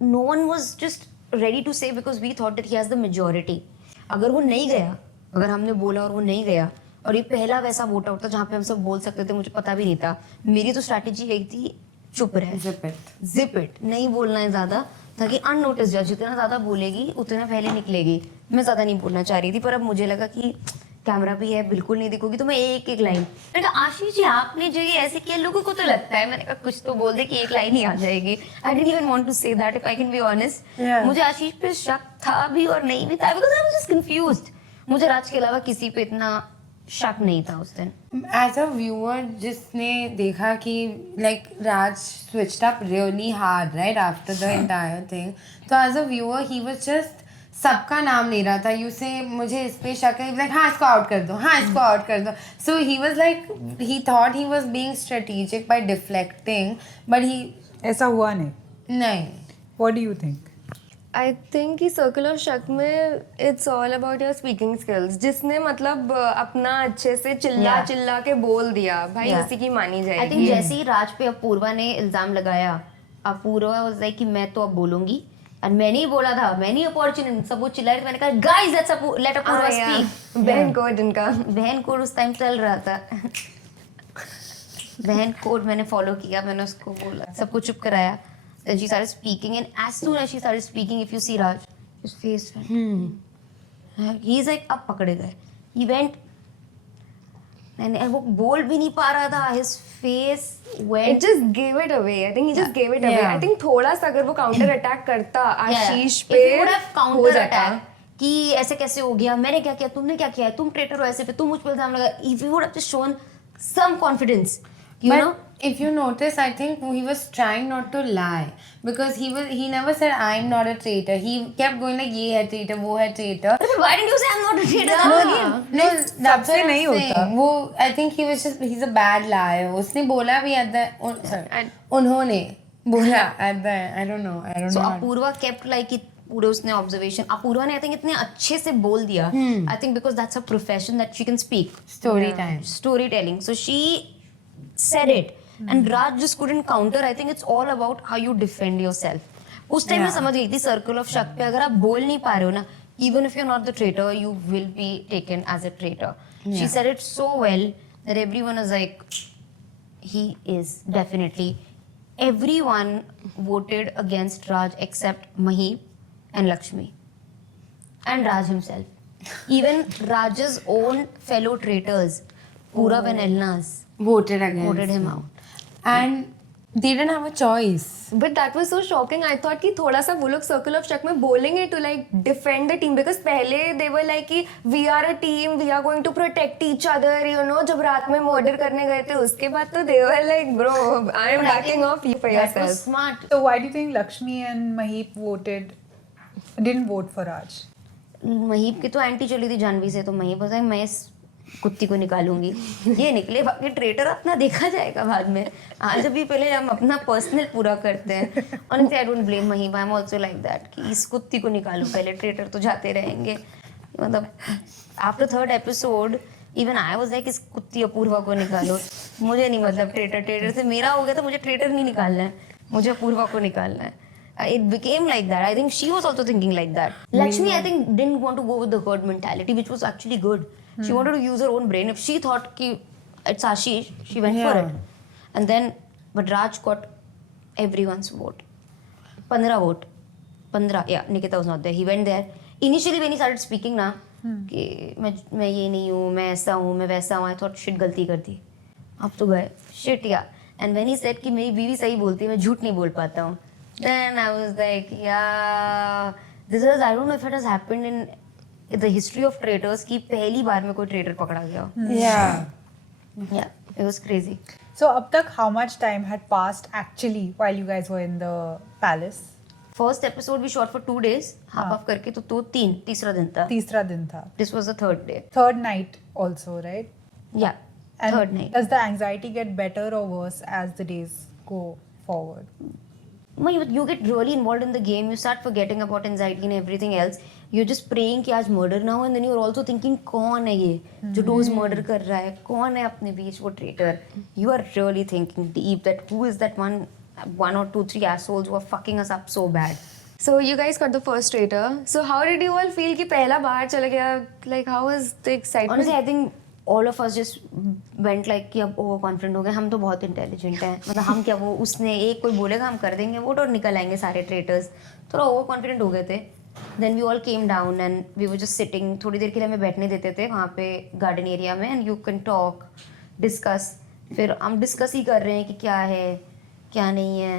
no one was just ready to say because we thought that he has the majority. अगर वो नहीं गया, अगर हमने बोला और वो नहीं गया, और ये पहला वैसा वोट आउट था जहाँ पे हम सब बोल सकते थे, मुझे पता भी नहीं था. मेरी तो स्ट्रैटेजी यही थी, चुप रहे, जिप इट, नहीं बोलना है ज्यादा, ताकि अननोटिस जाए. जितना ज्यादा बोलेगी उतना पहले निकलेगी. मैं ज्यादा नहीं बोलना चाह रही थी, पर अब मुझे लगा कि कैमरा भी है, बिल्कुल नहीं दिखोगी, तो मैं एक एक लाइन. मैंने कहा आशीष जी आपने जो ये ऐसे किया, लोगों को तो लगता है, मैंने कहा कुछ तो बोल दे कि एक लाइन ही आ जाएगी. I didn't even want to say that, if I can be honest. मुझे आशीष पे शक था भी और नहीं भी था, because I was just confused. मुझे राज के अलावा किसी पे इतना शक नहीं था उस दिन. एज अ व्यूअर जिसने देखा कि like Raj switched up really hard right after the entire thing, तो as a viewer he was just सबका नाम ले रहा था. यू से मुझे इस पे शक है, लाइक हाँ इसको आउट कर दो, हाँ इसको आउट कर दो. So he was like he thought he was being strategic by deflecting, but he ऐसा हुआ नहीं. What do you think? I think कि सर्कल ऑफ शक में it's all about your speaking skills. जिसने मतलब अपना अच्छे से चिल्ला Yeah. चिल्ला के बोल दिया, भाई Yeah. उसी की मानी आई थिंक जाएगी. जैसे ही राज पे अपूर्वा ने इल्जाम लगाया, अपूर्वा वाज लाइक कि मैं तो अब बोलूंगी, और मैंने ही बोला था, मैंने अपॉर्चुनिटी, सब वो चिल्ला रहे थे, मैंने कहा गाइस लेट अपूर्वा स्पीक. बहन कोड इनका. बहन कोड उस टाइम चल रहा था. बहन कोड मैंने फॉलो किया, मैंने उसको बोला, सबको चुप कराया. Then she started speaking, and as soon as she started speaking, if you see Raj, his face went. He's like अब पकड़े गए. He went, and वो बोल भी नहीं पा रहा था. His face went. It just gave it away. I think he just gave it away. Yeah. I think थोड़ा सा अगर वो काउंटर अटैक करता आशीष If पे he would have हो counter जाता. attack कि ऐसे कैसे हो गया, मैंने क्या किया, तुमने क्या किया, तुम ट्रेटर हो, ऐसे पे तुम मुझ पे इल्जाम लगा. If he would have just shown some confidence, you know. if you notice, I think he was trying not to lie because he never said I'm not a traitor. He kept going like ये है traitor, वो है traitor. But why didn't you say I'm not a traitor? No, that's what I'm नहीं होता. saying. वो I think he's a bad liar. उसने बोला भी at the उन्होंने बोला at the I don't know. So Apurva kept like it. पूरे उसने ऑब्जर्वेशन, अपूर्वा ने आई थिंक इतने अच्छे से बोल दिया. I think because that's a profession that she can speak. Story telling. So she said it and Raj just couldn't counter. I think it's all about how you defend yourself. उस time में समझ गई थी circle of शक पे अगर आप बोल नहीं पा रहे हो ना, even if you're not the traitor, you will be taken as a traitor. She said it so well that everyone is like, he is definitely. Everyone voted against Raj except Mahip and Lakshmi and Raj himself. Even Raj's own fellow traitors, Purav and Elnas, voted him out. And they didn't have a choice. But that was so shocking. I thought कि थोड़ा सा वो लोग circle of शक में बोलेंगे to like defend the team because पहले they were like कि we are a team, we are going to protect each other, you know. जब रात में मर्डर करने गए थे उसके बाद तो they were like bro, I am backing off you for That was yourself. smart. So why do you think Lakshmi and Mahip didn't vote for Raj? Mahip की तो एंटी चली थी जानवी से, तो महीप बोला मैं इस कुत्ती को निकालूंगी. ये निकले, बाकी ट्रेटर अपना देखा जाएगा बाद में. आज अभी पहले हम अपना पर्सनल पूरा करते हैं. Honestly I don't blame Mahip. I am also like that कि इस कुत्ती को निकालो पहले, ट्रेटर तो जाते रहेंगे. मतलब after third episode even I was like इस कुत्ती अपूर्वा को निकालो. मुझे नहीं, मतलब ट्रेटर से मेरा हो गया था, मुझे ट्रेटर नहीं निकालना है, मुझे अपूर्वा को निकालना है. It became like that. I think she was also thinking like that. Lakshmi, I think, didn't want to go with the herd mentality, which was actually good. She wanted to use her own brain. If she thought ki it's Ashish, she went for it. And then, but Raj got everyone's vote. 15 vote. 15. Yeah, Nikita was not there. He went there. Initially, when he started speaking ना, कि मैं ये नहीं हूँ, मैं ऐसा हूँ, मैं वैसा हूँ, I thought shit गलती कर दी. अब तो गए. Shit yeah. And when he said कि मेरी बीवी सही बोलती है, मैं झूठ नहीं बोल पाता हूँ. Then I was like, yeah, this is, I don't know if it has happened in the history of traitors कि पहली बार में कोई ट्रेटर पकड़ा गया. Yeah, it was crazy. So up tak how much time had passed actually while you guys were in the palace? First episode we shot for 2 days, half off करके तो तीसरा दिन था. तीसरा दिन था. This was the third day. Third night also, right? Yeah, And third night. does the anxiety get better or worse as the days go forward? you get really involved in the game, you start forgetting about anxiety and everything else. You're just praying कि आज murder ना हो, and then you're also thinking कौन है ये जो रोज murder कर रहा है, कौन है अपने बीच वो traitor. You are really thinking deep that who is that one or two, three assholes who are fucking us up so bad. So you guys got the first traitor. So how did you all feel कि पहला बाहर चला गया? Like how was the excitement? Honestly, I think all of us just went like कि अब over confident हो गए, हम तो बहुत इंटेलिजेंट हैं, मतलब हम क्या वो उसने एक कोई बोलेगा हम कर देंगे वोट और निकल आएंगे सारे ट्रेटर्स, थोड़ा ओवर कॉन्फिडेंट हो गए थे. Then we all came down and we were just sitting, थोड़ी देर के लिए हमें बैठने देते थे वहाँ पे गार्डन एरिया में, and you can talk discuss. फिर हम डिस्कस ही कर रहे हैं कि क्या है क्या नहीं है,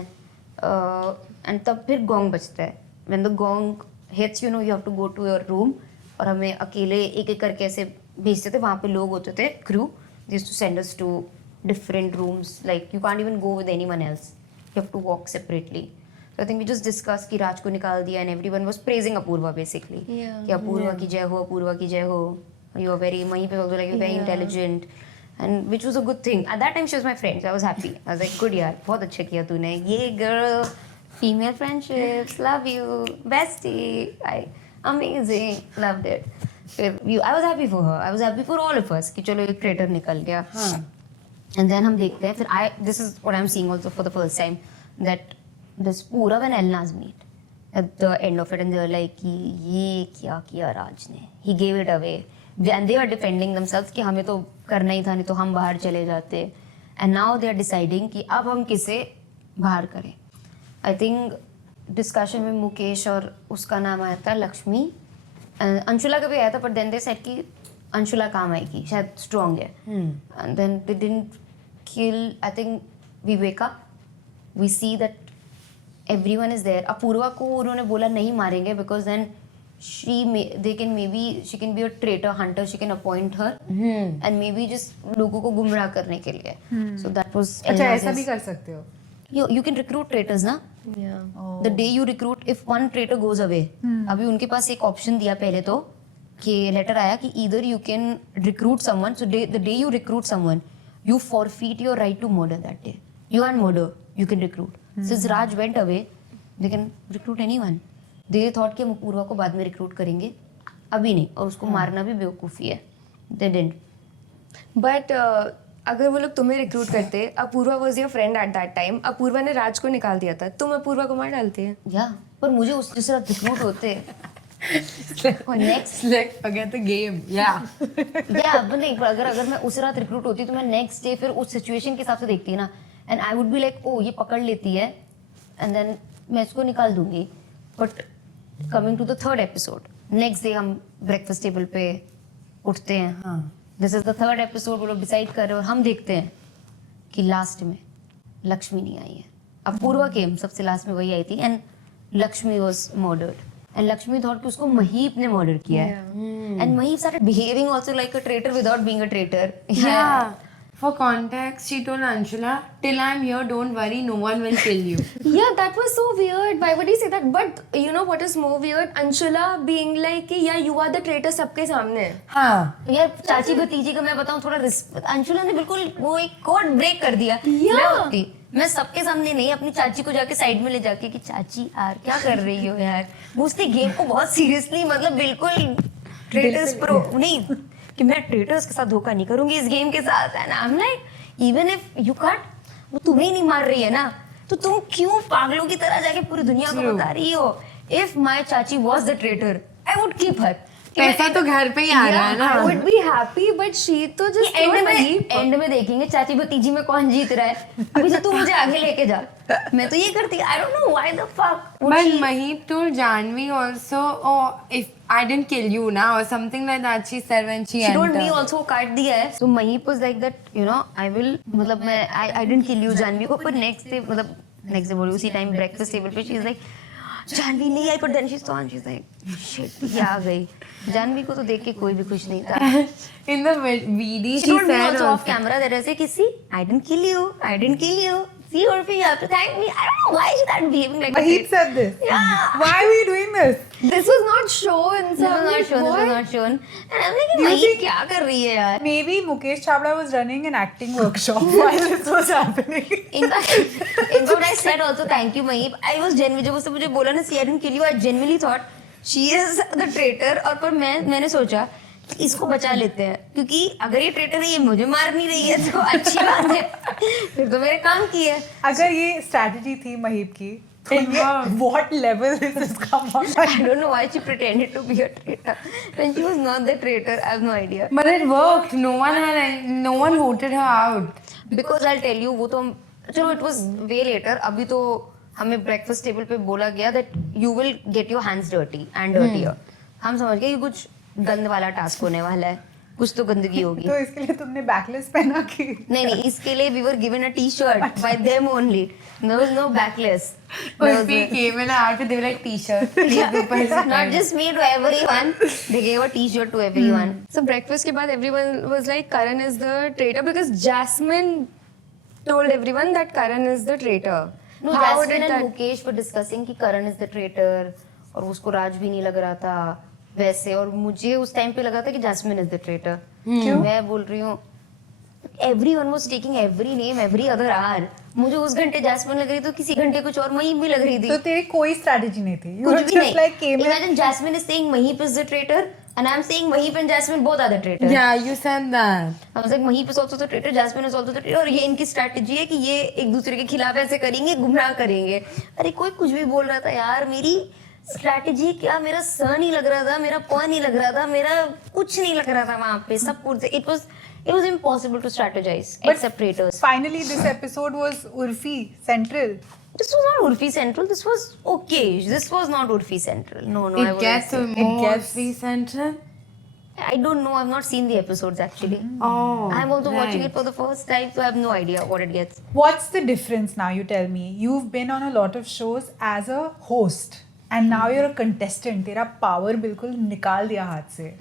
एंड तब फिर गोंग बजता है. When the gong hits, you know you have to go to your room, और हमें अकेले एक एक करके ऐसे भेजते थे. वहाँ पे लोग होते थे, crew, they used to send us to different rooms, like you can't even go with anyone else, you have to walk separately. So I think we just discuss कि राज को निकाल दिया, and everyone was praising Apoorva basically, कि अपूर्वा की जय हो, अपूर्वा की जय हो, यू आर वेरी, वहीं पे also like you very intelligent, and which was a good thing. At that time she was my friend, I was happy, I was like good यार, बहुत अच्छा किया तूने, ये girl, female friendships, love you bestie, I amazing, loved it. फिर I was happy for her, I was happy for all of us कि चलो एक ट्रेटर निकल गया. एंड देन हम देखते हैं, फिर this is what I am seeing also for the first time, that this पूरा and Elnaaz meet at the end of it, and they were like कि ये क्या किया राज ने, he gave it away, and they are defending themselves कि हमें तो करना ही था, नहीं तो हम बाहर चले जाते. And now they are deciding कि अब हम किसे बाहर करें. आई थिंक डिस्कशन में मुकेश और उसका नाम आया था लक्ष्मी, अंशुला का भी आया था, बट देन दे सेड कि अंशुला काम आएगी, शायद स्ट्रॉन्ग है. And then they didn't kill, I think we wake up, we see that everyone is there. Apoorva को उन्होंने बोला नहीं मारेंगे because then they can maybe she can be a traitor hunter, she can appoint her and maybe just लोगों को गुमराह करने के लिए. So that was अच्छा ऐसा भी कर सकते हो. You can recruit traitors ना. The day you recruit, if one traitor goes away, अभी उनके पास एक ऑप्शन दिया पहले तो कि लेटर आया कि either you can recruit someone, so the day you recruit someone, you forfeit your right to murder that day. You can't murder, you can recruit. Since Raj went away, they can recruit anyone. They thought कि हम अपूर्वा को बाद में recruit करेंगे, अभी नहीं, और उसको मारना भी बेवकूफ़ी है. They didn't. बट अगर वो लोग तुम्हें रिक्रूट करते, Apoorva was your friend at that time, Apoorva ने राज को निकाल दिया था, तुम अपूर्वा को मार डालते हैं. या पर मुझे उस जिस तरह रिक्रूट होते next Like forget the game. Yeah. या नहीं, अगर मैं उस रात रिक्रूट होती तो मैं नेक्स्ट डे फिर उस सिचुएशन के हिसाब से देखती ना, and I would be like oh ये पकड़ लेती है, एंड देन मैं इसको निकाल दूंगी. But coming to the third episode, next day हम ब्रेकफास्ट टेबल पे उठते हैं. This is the third episode, वो लोग डिसाइड कर रहे हैं, और हम देखते हैं कि लास्ट में लक्ष्मी नहीं आई है. अपूर्वा केम सबसे लास्ट में, वही आई थी, and Lakshmi was murdered. And Lakshmi thought कि उसको महीप ने मर्डर किया है, and Mahip started behaving also like a traitor without being a traitor. Yeah. For context, she told Anshula, "Till I'm here, don't worry, no one will kill you." Yeah, that was so weird. Why would he say that? But you know what is more weird? Anshula being like कि yeah, you are the traitor सबके सामने. हाँ. यार चाची भतीजी का मैं बताऊं थोड़ा अंशुला ने बिल्कुल वो एक कोड ब्रेक कर दिया. मैं सबके सामने नहीं, अपनी चाची को जाके साइड में ले जाके कि चाची यार क्या कर रही हो यार, वो उसने गेम को बहुत सीरियसली, मतलब बिल्कुल ट्रेटर्स प्रो नहीं कि मैं ट्रेटर्स के साथ धोखा नहीं करूंगी इस गेम के साथ. And I am like even if you can't, वो तुम्हें ही नहीं मार रही है ना, तो तुम क्यों पागलों की तरह जाके पूरी दुनिया को बता रही हो. इफ माय चाची was the traitor, I would keep her. पैसा तो घर पे ही आ रहा है ना. I would be happy, but she तो just एंड में देखेंगे चाची भतीजी में कौन जीत रहा है. अभी तो तू मुझे आगे लेके जा, मैं तो ये करती. I don't know why the fuck. But Mahip told Janvi also, oh, if I didn't kill you now or something like that, she said when she entered. told me also काट दिया है. So Mahip was like that, you know, I will, मतलब मैं I didn't kill you Janvi को, पर next day मतलब next day बोली उसी टाइम ब्रेकफास्ट टेबल पे she is like जानवी नहीं आई, but then she saw and she's like shit ये आ गई. जानवी को तो देख के कोई भी खुश नहीं था. In the VD, She she told me said also off camera that ऐसे किसी I didn't kill you, I didn't kill you. see Urfi, you have to thank me. I don't know why she started behaving like Mahit said this. Yeah. Why are we doing this? This was not shown. This was not shown. This was not shown. And I'm like, Do you Mahit think- क्या कर रही है यार? Maybe Mukesh Chhabra was running an acting workshop while this was happening. In fact, I said also thank you Mahit. I was genuinely जब उसने मुझे बोला ना see I didn't kill you. I genuinely thought she is the traitor. और पर मैंने सोचा कि इसको बचा लेते हैं क्योंकि अगर ये ट्रेटर है ये मुझे मार नहीं रही है तो अच्छी बात है फिर तो मेरे काम की है. अगर ये स्ट्रैटेजी थी महीप की तो ये what level is this come on? I don't know why she pretended to be a traitor when she was not the traitor. I have no idea. But it worked. No one voted her out. Because I'll tell you वो तो चलो it was way later. अभी तो हमें breakfast table पे बोला गया that you will get your hands dirty and dirtier. हम समझ गए कि कुछ गंद वाला टास्क होने वाला है, कुछ तो गंदगी होगी. तो इसके लिए तुमने बैकलेस पहना की? नहीं इसके लिए we were given a t-shirt by them only. There was no backless. Urfi came in after they were like t-shirt. Not just me, to everyone. They gave a t-shirt to everyone. So breakfast के बाद everyone was like Karan is the traitor because Jasmine told everyone that Karan is the traitor. No, How Jasmine did and that? Mukesh were discussing कि Karan is the traitor और उसको राज भी नहीं लग रहा था वैसे और मुझे उस टाइम पे लगा था कि Jasmine is the traitor. क्यों? मैं बोल रही हूँ everyone was taking every name every other hour. मुझे उस घंटे Jasmine लग रही थी तो किसी घंटे कुछ और महीप भी लग रही थी. तो तेरी कोई स्ट्रैटेजी नहीं थी? You कुछ were भी just नहीं. like came in. Imagine Jasmine is saying Mahip is the traitor and I'm saying Mahip and Jasmine both are the traitor. Yeah, you said that. I was like Mahip is also the traitor, Jasmine is also the traitor और ये इनकी strategy है कि ये एक दूसरे के खिलाफ ऐसे करेंगे गुमराह करेंगे. अरे कोई कुछ भी बोल रहा था यार मेरी स्ट्रैटेजी क्या मेरा स नहीं लग रहा था मेरा प नहीं लग रहा था मेरा कुछ नहीं लग रहा था वहाँ पे सब कुछ it was impossible to strategize except traitors. Finally, this episode was Urfi central. This was not Urfi Central. This was okay. This was not Urfi Central. No, I It wouldn't gets say. more gets- free central. I don't know. I've not seen the episodes actually. Oh, I'm also watching right. it for the first time, so I have no idea what it gets. What's the difference now? You tell me. You've been on a lot of shows as a host, and now you're a contestant. तेरा power बिल्कुल निकाल दिया हाथ से.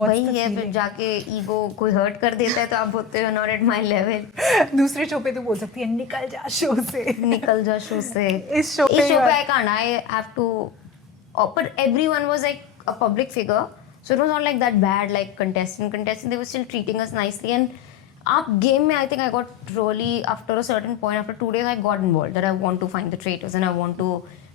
What's वही the है फिर feeling? जाके ईगो कोई हर्ट कर देता है तो आप बोलते हो नॉट एट माय लेवल. दूसरे शो पे तो बोल सकती है निकल जा शो से. निकल जा शो से. इस शो पे I can't. I have to. Oh, but everyone was like a public figure, so it was not like that bad. Like contestant, they were still treating us nicely. And up game में I think I got really after a certain point, after 2 days I got involved that I want to find the traitors and I want to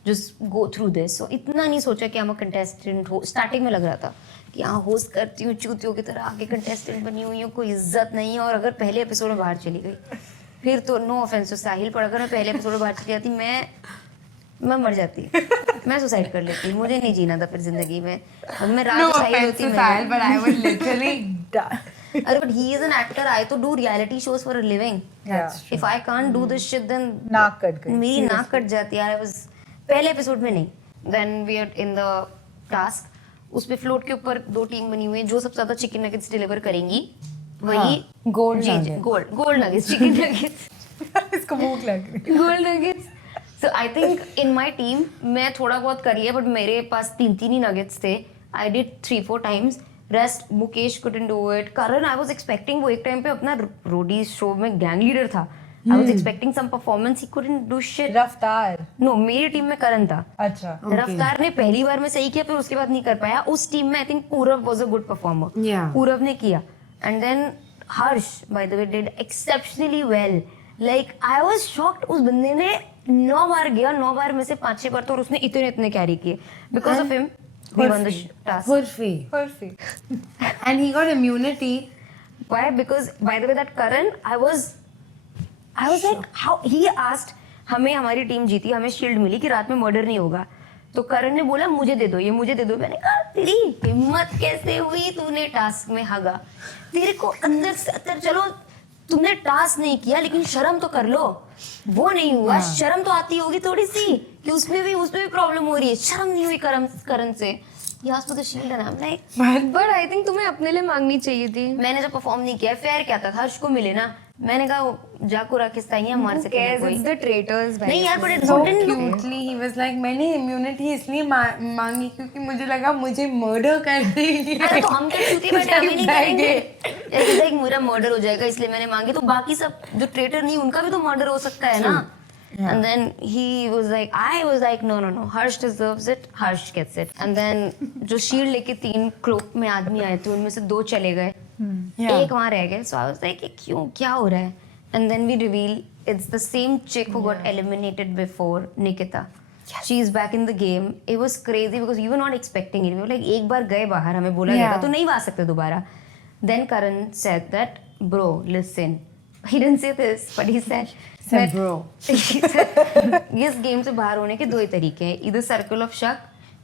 just go through this. So इतना नहीं सोचा कि I'm a contestant हो. Starting में लग रहा था कि हाँ होस्ट करती हूँ चूतियों की तरह आगे कंटेस्टेंट बनी हुई हूँ कोई इज्जत नहीं है और अगर पहले एपिसोड में बाहर चली गई फिर तो नो ऑफेंस टू साहिल पर अगर मैं पहले एपिसोड में बाहर चली जाती मैं मर जाती. मैं सुसाइड कर लेती. मुझे नहीं जीना था फिर जिंदगी में. अब मैं राज No साहिल offense होती to Sahil, but I would literally. अरे but he is an actor. I तो do reality shows for a living. If I can't do this shit then नाक कट गई. मेरी नाक कट जाती है. आई वाज पहले एपिसोड में नहीं. Then we are in the task. उस पे फ्लोट के ऊपर 2 टीम बनी हुई है जो सबसे ज्यादा चिकन नगेट्स डिलीवर करेंगी वही Gold nuggets. Gold nuggets chicken nuggets इसको भूख लग रही. Gold nuggets. So I think in my team मैं थोड़ा बहुत कर लिया बट मेरे पास 3 ही नगेट्स थे. I did 3-4 times. Rest Mukesh couldn't do it. Karan I was expecting वो एक टाइम पे अपना रोडी शो में गैंग लीडर था. I was expecting some performance. He couldn't do shit. रफ्तार. No, मेरी टीम में करण था. अच्छा. रफ्तार ने पहली बार में सही किया फिर उसके बाद नहीं कर पाया. उस टीम में I think Purav was a good performer. Yeah. Purav ने किया and then Harsh by the way did exceptionally well. Like I was shocked. उस बंदे ने 9 बार गया 9 बार में से 5-6 बार तो और उसने इतने कैरी किए. Because of him we won the task. Urfi. Urfi. And he got immunity. Why? Because by the way that Karan I was like how he asked. हमें हमारी टीम जीती हमें शील्ड मिली कि रात में मर्डर नहीं होगा. तो करण ने बोला मुझे दे दो ये मुझे दे दो. मैंने कहा तेरी हिम्मत कैसे हुई तूने टास्क में हगा. तेरे को अंदर से अंदर चलो तुमने टास्क नहीं किया लेकिन शर्म तो कर लो. वो नहीं हुआ. शर्म तो आती होगी थोड़ी सी कि उसमें भी प्रॉब्लम हो रही है. शर्म नहीं हुई करण से. He asked for the shield and I'm like, But I think तुम्हें अपने लिए मांगनी चाहिए थी. मैंने जब परफॉर्म नहीं किया फेयर क्या था हर्ष को मिले ना. मैंने कहा वो जाको राखिस्तान है मार सके Cares, कोई. it's the traitors. नहीं यार but it So wouldn't look. cutely he was like मैंने immunity इसलिए मांगी क्योंकि मुझे लगा मुझे murder कर देगी. अरे तो हम क्या चूती बैठे हम ही नहीं करेंगे. ऐसे देख मेरा मर्डर हो जाएगा इसलिए मैंने मांगी. तो बाकी सब जो ट्रेटर नहीं उनका भी तो मर्डर हो सकता है ना. And then I was like, no, Harsh deserves it, Harsh gets it. And then जो शील्ड लेके 3 क्लोक में आदमी आए थे उनमें से 2 चले गए, एक वहाँ रह गए. So I was like, क्यों, क्या हो रहा है? And then we reveal it's the same chick who got eliminated before, Nikita. She's back in the game. It was crazy because we were not expecting it. We were like, एक बार गए बाहर, हमें बोला गया था तो नहीं आ सकते दोबारा. Then Karan said that, bro, listen. He didn't say this, but he said that, bro. इस गेम से बाहर होने के 2 ही तरीके हैं, either circle of शक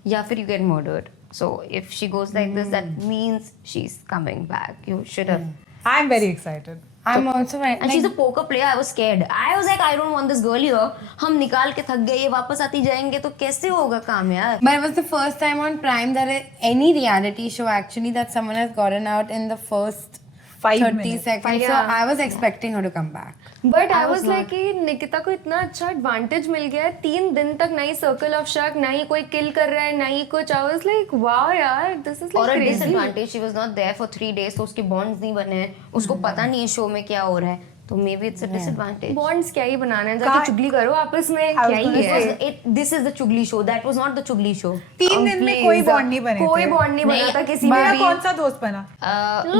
या फिर you get murdered. So if she goes like this, that means she's coming back. You should have. I'm very excited. I'm also very, And she's a poker player. I was scared. I was like, I don't want this girl here. हम निकाल के थक गए, ये वापस आती जाएंगे तो कैसे होगा काम यार? but it was the first time on Prime that any reality show actually that someone has gotten out in the first 5 30 minutes. seconds. So I was expecting her to come back. But I was like कि निकिता को इतना अच्छा advantage मिल गया है, 3 दिन तक ना ही circle of शक, ना ही कोई किल कर रहा है, ना ही कुछ. आई वाज लाइक वाओ यार, दिस इज और like a crazy. disadvantage, she was not there for 3 days, तो उसके bonds नहीं बने हैं, उसको पता नहीं है शो में क्या हो रहा है, तो maybe it's a disadvantage. Bonds क्या ही बनाना है, जाके चुगली करो आपस में, was क्या ही gonna है. This is the चुगली show. That was not the चुगली show. 3 दिन में कोई बॉन्ड नहीं बने कोई थे. बॉन्ड नहीं बना था किसी मेरा में कौन सा दोस्त बना?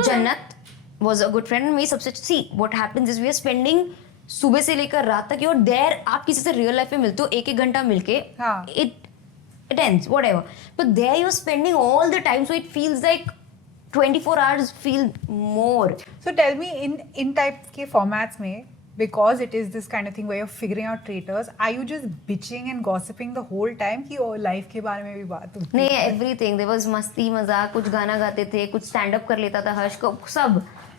जन्नत was a good friend. मेरी सबसे see what happens is we are spending सुबह से लेकर रात तक. you're there, आप किसी से रियल लाइफ में मिलते हो 1-1 घंटा मिलके, हाँ. it ends whatever, but there you're spending all the time, so it feels like 24 hours feel more. So tell me, in type के formats में, because it is this kind of thing where you're figuring out traitors, are you just bitching and gossiping the whole time कि और life के बारे में भी बात होती नहीं, everything there was मस्ती मजाक, कुछ गाना गाते थे, कुछ स्टैंड अप कर लेता था हर्ष को,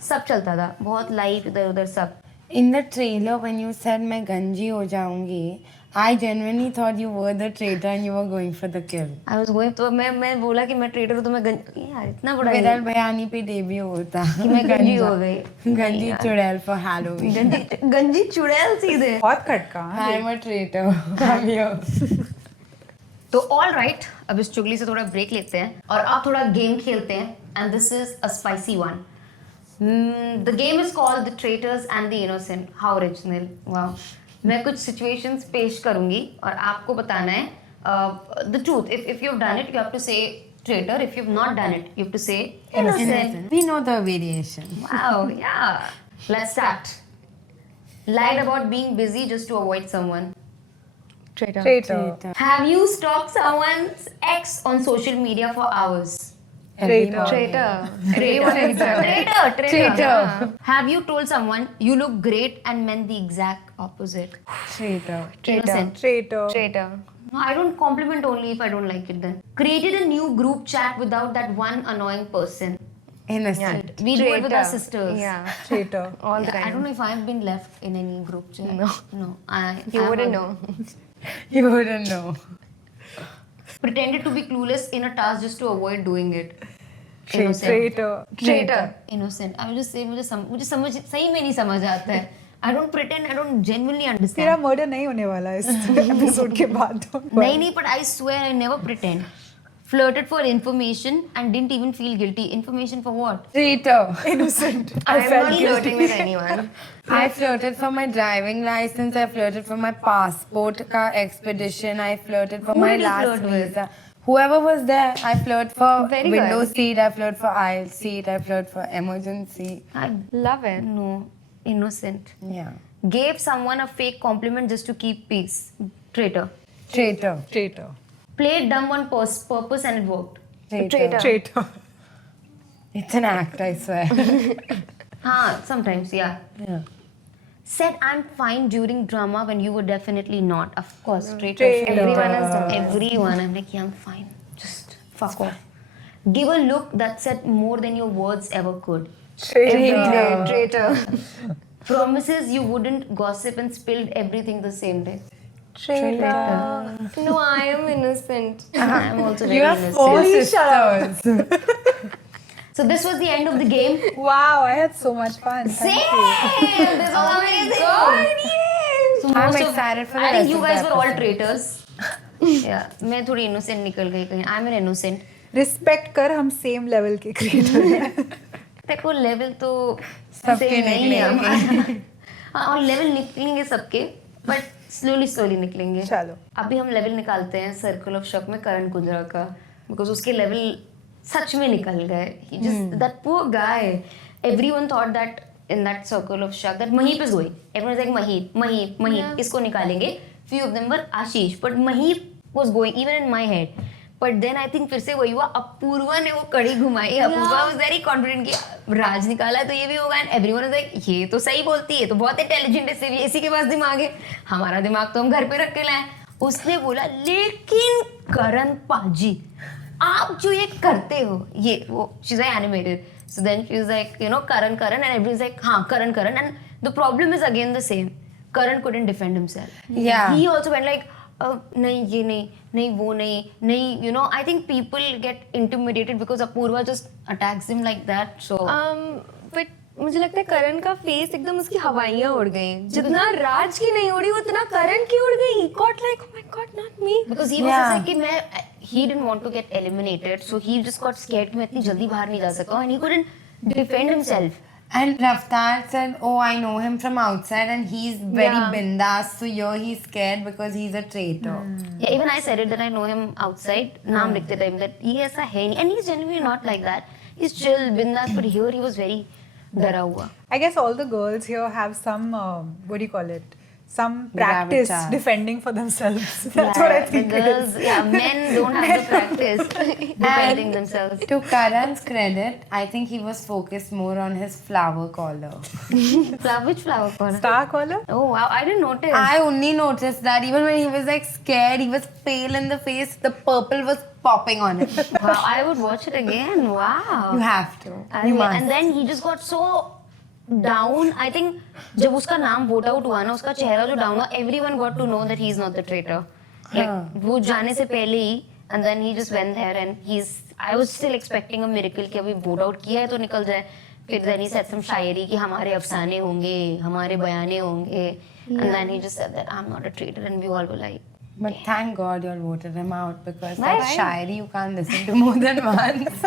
सब चलता था, बहुत लाइव इधर उधर सब. In the trailer, when you said मैं गंजी हो जाऊंगी, I genuinely thought you were the traitor and you were going for the kill. I was going, तो मैं बोला कि मैं ट्रेडर हूँ तो मैं यार इतना बड़ा विरल बयानी पे डेब्यू होता. कि मैं गंजी हो गई. गंजी चुड़ैल for Halloween. गंजी चुड़ैल सीधे. बहुत खटका. I'm a traitor. I'm here. तो ऑल राइट, अब इस चुगली से थोड़ा ब्रेक लेते हैं और आप थोड़ा गेम खेलते हैं, and this is a spicy one. The game is called the traitors and the innocent. How original. Wow. मैं कुछ सिचुएशंस पेश करूंगी और आपको बताना है the truth. If you have done it you have to say traitor, if you have not done it you have to say innocent. We know the variation. Wow, yeah. Let's start. Lied about being busy just to avoid someone. Traitor. Have you stalked someone's ex on social media for hours? Traitor. Traitor. Have you told someone you look great and meant the exact opposite? Traitor. Innocent. Traitor. No, I don't compliment only if I don't like it then. Created a new group chat without that one annoying person. Innocent. We do it with our sisters. Yeah. Traitor. All the Yeah, I time. don't know if I've been left in any group chat. No. You I wouldn't haven't. know. You wouldn't know. Pretended to be clueless in a task just to avoid doing it. Innocent. Traitor. Innocent. I will just say मुझे समझ सही में नहीं समझ आता है. I don't pretend. I don't genuinely तेरा understand. Murder नहीं होने वाला है इस एपिसोड के बाद. नहीं, but I swear I never pretend. Flirted for information and didn't even feel guilty. Information for what? Traitor. Innocent. I'm felt not guilty. flirting with anyone. I flirted for my driving license. I flirted for my passport ka expedition. I flirted for Who my did you last flirt with? visa. Whoever was there, I flirt for Very window good. seat. I flirt for aisle seat. I flirt for emergency. I Love it. no. Innocent. Yeah. Gave someone a fake compliment just to keep peace. Traitor. Traitor. Traitor. Played dumb on purpose and it worked. Traitor. Traitor. It's an act, I swear. Sometimes, yeah. Yeah. Said I'm fine during drama when you were definitely not. Of course, traitor. Traitor. Everyone has done. Everyone. I'm like, yeah, I'm fine. Just fuck off. Give a look that said more than your words ever could. Traitor. Promises you wouldn't gossip and spilled everything the same day. Traitor. No, I am innocent. I'm also very You have innocent. 4 Please shut sisters. So this was the end of the game. Wow, I had so much fun. Thank you. Same. This was amazing. So I'm most of- excited for the I think rest you of the guys were all episode. traitors. Yeah. मैं थोड़ी innocent निकल गई कहीं. I'm an innocent. Respect कर, हम same level के creator हैं. देखो लेवल तो सबके same नहीं है निकलेंगे। हाँ, और लेवल निकलेंगे सबके, बट स्लोली निकलेंगे. चलो. अभी हम लेवल निकालते हैं सर्कल ऑफ शॉक में करण कुंद्रा का, बिकॉज उसके लेवल सच में निकल गए. That poor guy, everyone thought that in that circle of shock that Maheep is going. Everyone was like Maheep, Yeah. इसको निकालेंगे. Few of them were Ashish, but Maheep was going even in my head. But then I think फिर से वही हुआ, अपूर्वा ने वो कड़ी घुमाई. अपूर्वा was very confident कि राज निकाला तो ये भी होगा. And everyone was like ये तो सही बोलती है, तो बहुत इंटेलिजेंट है, इसी के पास दिमाग है. हमारा दिमाग तो हम घर पे रख के लाए. उसने बोला लेकिन करण पाजी आप जो ये करते हो, ये वो she's like animated. So then she was like, you know, Karan, and everyone's like, हाँ, Karan. And the problem is again the same. Karan couldn't defend himself. Yeah. He also went like, नहीं ये नहीं वो नहीं, you know. I think people get intimidated because Apurva just attacks him like that. So. But मुझे लगता है करण का face एकदम उसकी हवाइयाँ उड़ गई. जितना राज की नहीं उड़ी उतना करण की उड़ गई. He got like, oh my god, not me. Because he was just like कि he didn't want to get eliminated, so he just got scared कि मैं इतनी जल्दी बाहर नहीं जा सकता, and he couldn't defend himself. And Raftaar said, oh, I know him from outside and he's very bindas. So here he's scared because he's a traitor. Yeah, even I said it that I know him outside. नाम लिखते time that he ऐसा है नहीं, and he's genuinely not like that. He's chill, bindas, but here he was very डरा हुआ. I guess all the girls here have some, what do you call it? Some practice Gravitas. defending for themselves. That's what I think The it girls, is. yeah, men don't have the practice defending themselves. To Karan's credit, I think he was focused more on his flower collar. Which flower corner? Star collar? Oh wow, I didn't notice. I only noticed that even when he was like scared, he was pale in the face, the purple was popping on him. Wow, I would watch it again. Wow. You have to. And, You must. and then he just got so down. I think जब उसका नाम vote out हुआ ना, उसका चेहरा जो down हुआ, everyone got to know that he's not the traitor. Like वो जाने से पहले ही, and then he just went there and I was still expecting a miracle कि अभी वोट आउट किया है तो निकल जाए. फिर then he said some शायरी कि हमारे अफसाने होंगे, हमारे बयाने होंगे, and then he just said that I'm not a traitor, and we all were like. But thank God you all voted him out because Why? that Shayari you can't listen to more than once.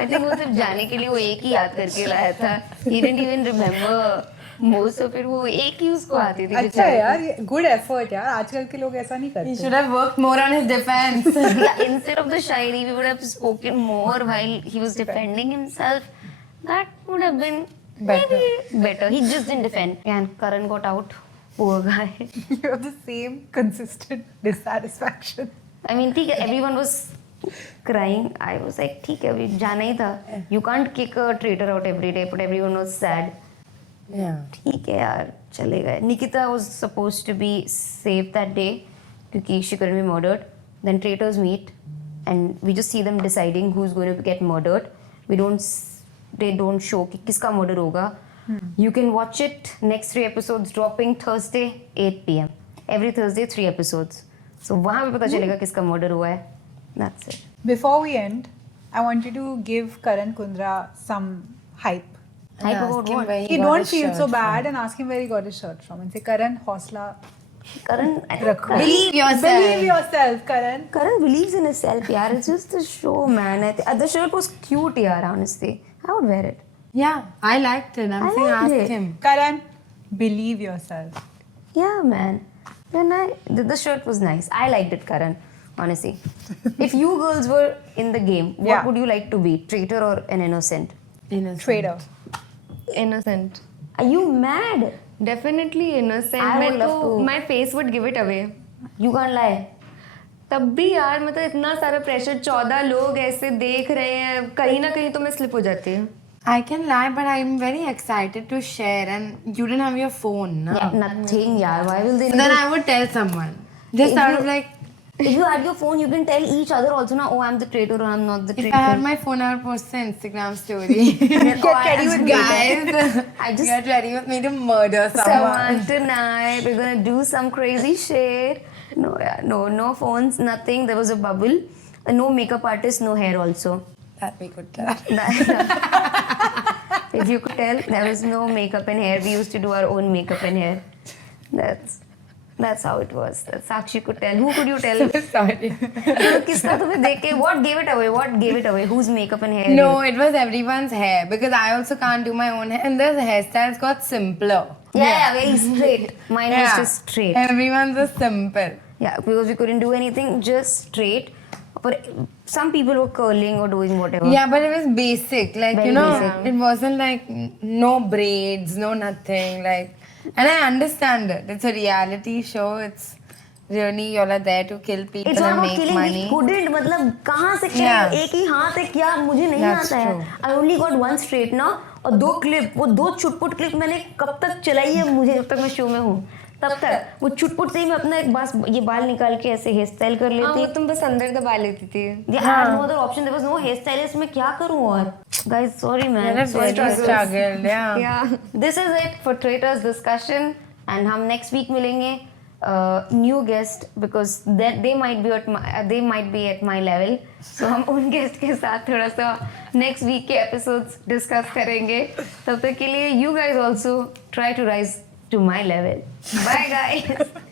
I think वो सिर्फ जाने के लिए वो एक ही याद करके लाया था. He didn't even remember most of it. वो एक ही उसको आती थी. अच्छा है यार, good effort यार. आजकल के लोग ऐसा नहीं He करते. should have worked more on his defense. Yeah, instead of the shairi, we would have spoken more while he was defending himself. That would have been maybe better. He just didn't defend. And Karan got out. Poor guy. You have the same consistent dissatisfaction. I mean, ठीक है, everyone was crying. I was like, ठीक है, अभी जाना ही था. You can't kick a traitor out every day, but everyone was sad. Yeah. ठीक है यार, चले गए. Nikita was supposed to be safe that day क्योंकि she couldn't be murdered. Then traitors meet and we just see them deciding who's going to get murdered. They don't show कि किसका murder होगा. You can watch it. Next 3 episodes dropping Thursday 8 p.m. Every Thursday 3 episodes. So वहाँ पे पता चलेगा किसका murder हुआ है. That's it. Before we end, I want you to give Karan Kundra some hype. Hype And about ask him what? where he You got don't his feel shirt so from. bad and ask him where he got his shirt from and say, Karan, haussla Karan, rakho. Believe yourself. Believe yourself, Karan. Karan believes in himself, yaar. It's just a show, man. The shirt was cute, yaar, honestly. I would wear it. Yeah, I liked it. I'm I saying liked ask it. him. Karan, believe yourself. Yeah, man. The shirt was nice. I liked it, Karan. Honestly. If you girls were in the game, what Yeah. would you like to be? Traitor or an innocent? Innocent. Trader. Innocent. Are you mad? Definitely innocent. I would मैं love तो to. my face would give it away. You can't lie. तब भी यार मतलब इतना सारा pressure, 14 लोग ऐसे देख रहे हैं, कहीं ना कहीं तो मैं स्लिप हो जाती हूँ. I can lie, but I'm very excited to share. And you didn't have your phone, no? Yeah, nothing, yeah. Why will they? So then I would tell someone. Just If out you- of like, If you had your phone, you can tell each other also, na, oh, I'm the traitor or I'm not the if traitor. I had my phone, I would post an Instagram story. Get ready with guys. I just Get ready with me to murder someone. someone tonight. We're gonna do some crazy shit. No, yeah, no phones, nothing. There was a bubble. No makeup artist, no hair also. That we could tell. If you could tell, there was no makeup and hair. We used to do our own makeup and hair. That's That's how it was. That Sakshi could tell. Who could you tell? Sorry. तो किसका तुम्हें देख के what gave it away? What gave it away? Whose makeup and hair? No, it was everyone's hair because I also can't do my own hair, and the hairstyles got simpler. Yeah, very straight. Mine was just straight. Everyone's was simple. Yeah, because we couldn't do anything, just straight. But some people were curling or doing whatever. Yeah, but it was basic. Like, Very you know, basic. it wasn't like no braids, no nothing. Like, and I understand it. It's a reality show. It's really, y'all are there to kill people It's not and about make killing. money. We couldn't. मतलब कहाँ से क्या Yeah. एक ही हाथ है क्या मुझे नहीं That's आता है. true. I only got one straightener और 2 क्लिप. वो 2 चुटपुट क्लिप मैंने कब तक चलाई है मुझे जब तक मैं शो में हूँ. तब तक वो चुटपुट से ही मैं अपना एक बस ये बाल निकाल के ऐसे हेयर स्टाइल कर हाँ, लेती. तुम बस अंदर दबा लेती थी. Yeah, I had no other option. There was no hairstylist. मैं क्या करूँ और? Guys, sorry man. You're Sorry very to struggled, yeah. Yeah. This is it for Traitors discussion, and हम next week मिलेंगे new guest because they might be at my level. So हम उन guest के साथ थोड़ा सा next week के episodes discuss करेंगे. तब तक के लिए you guys also try to rise to my level. Bye guys.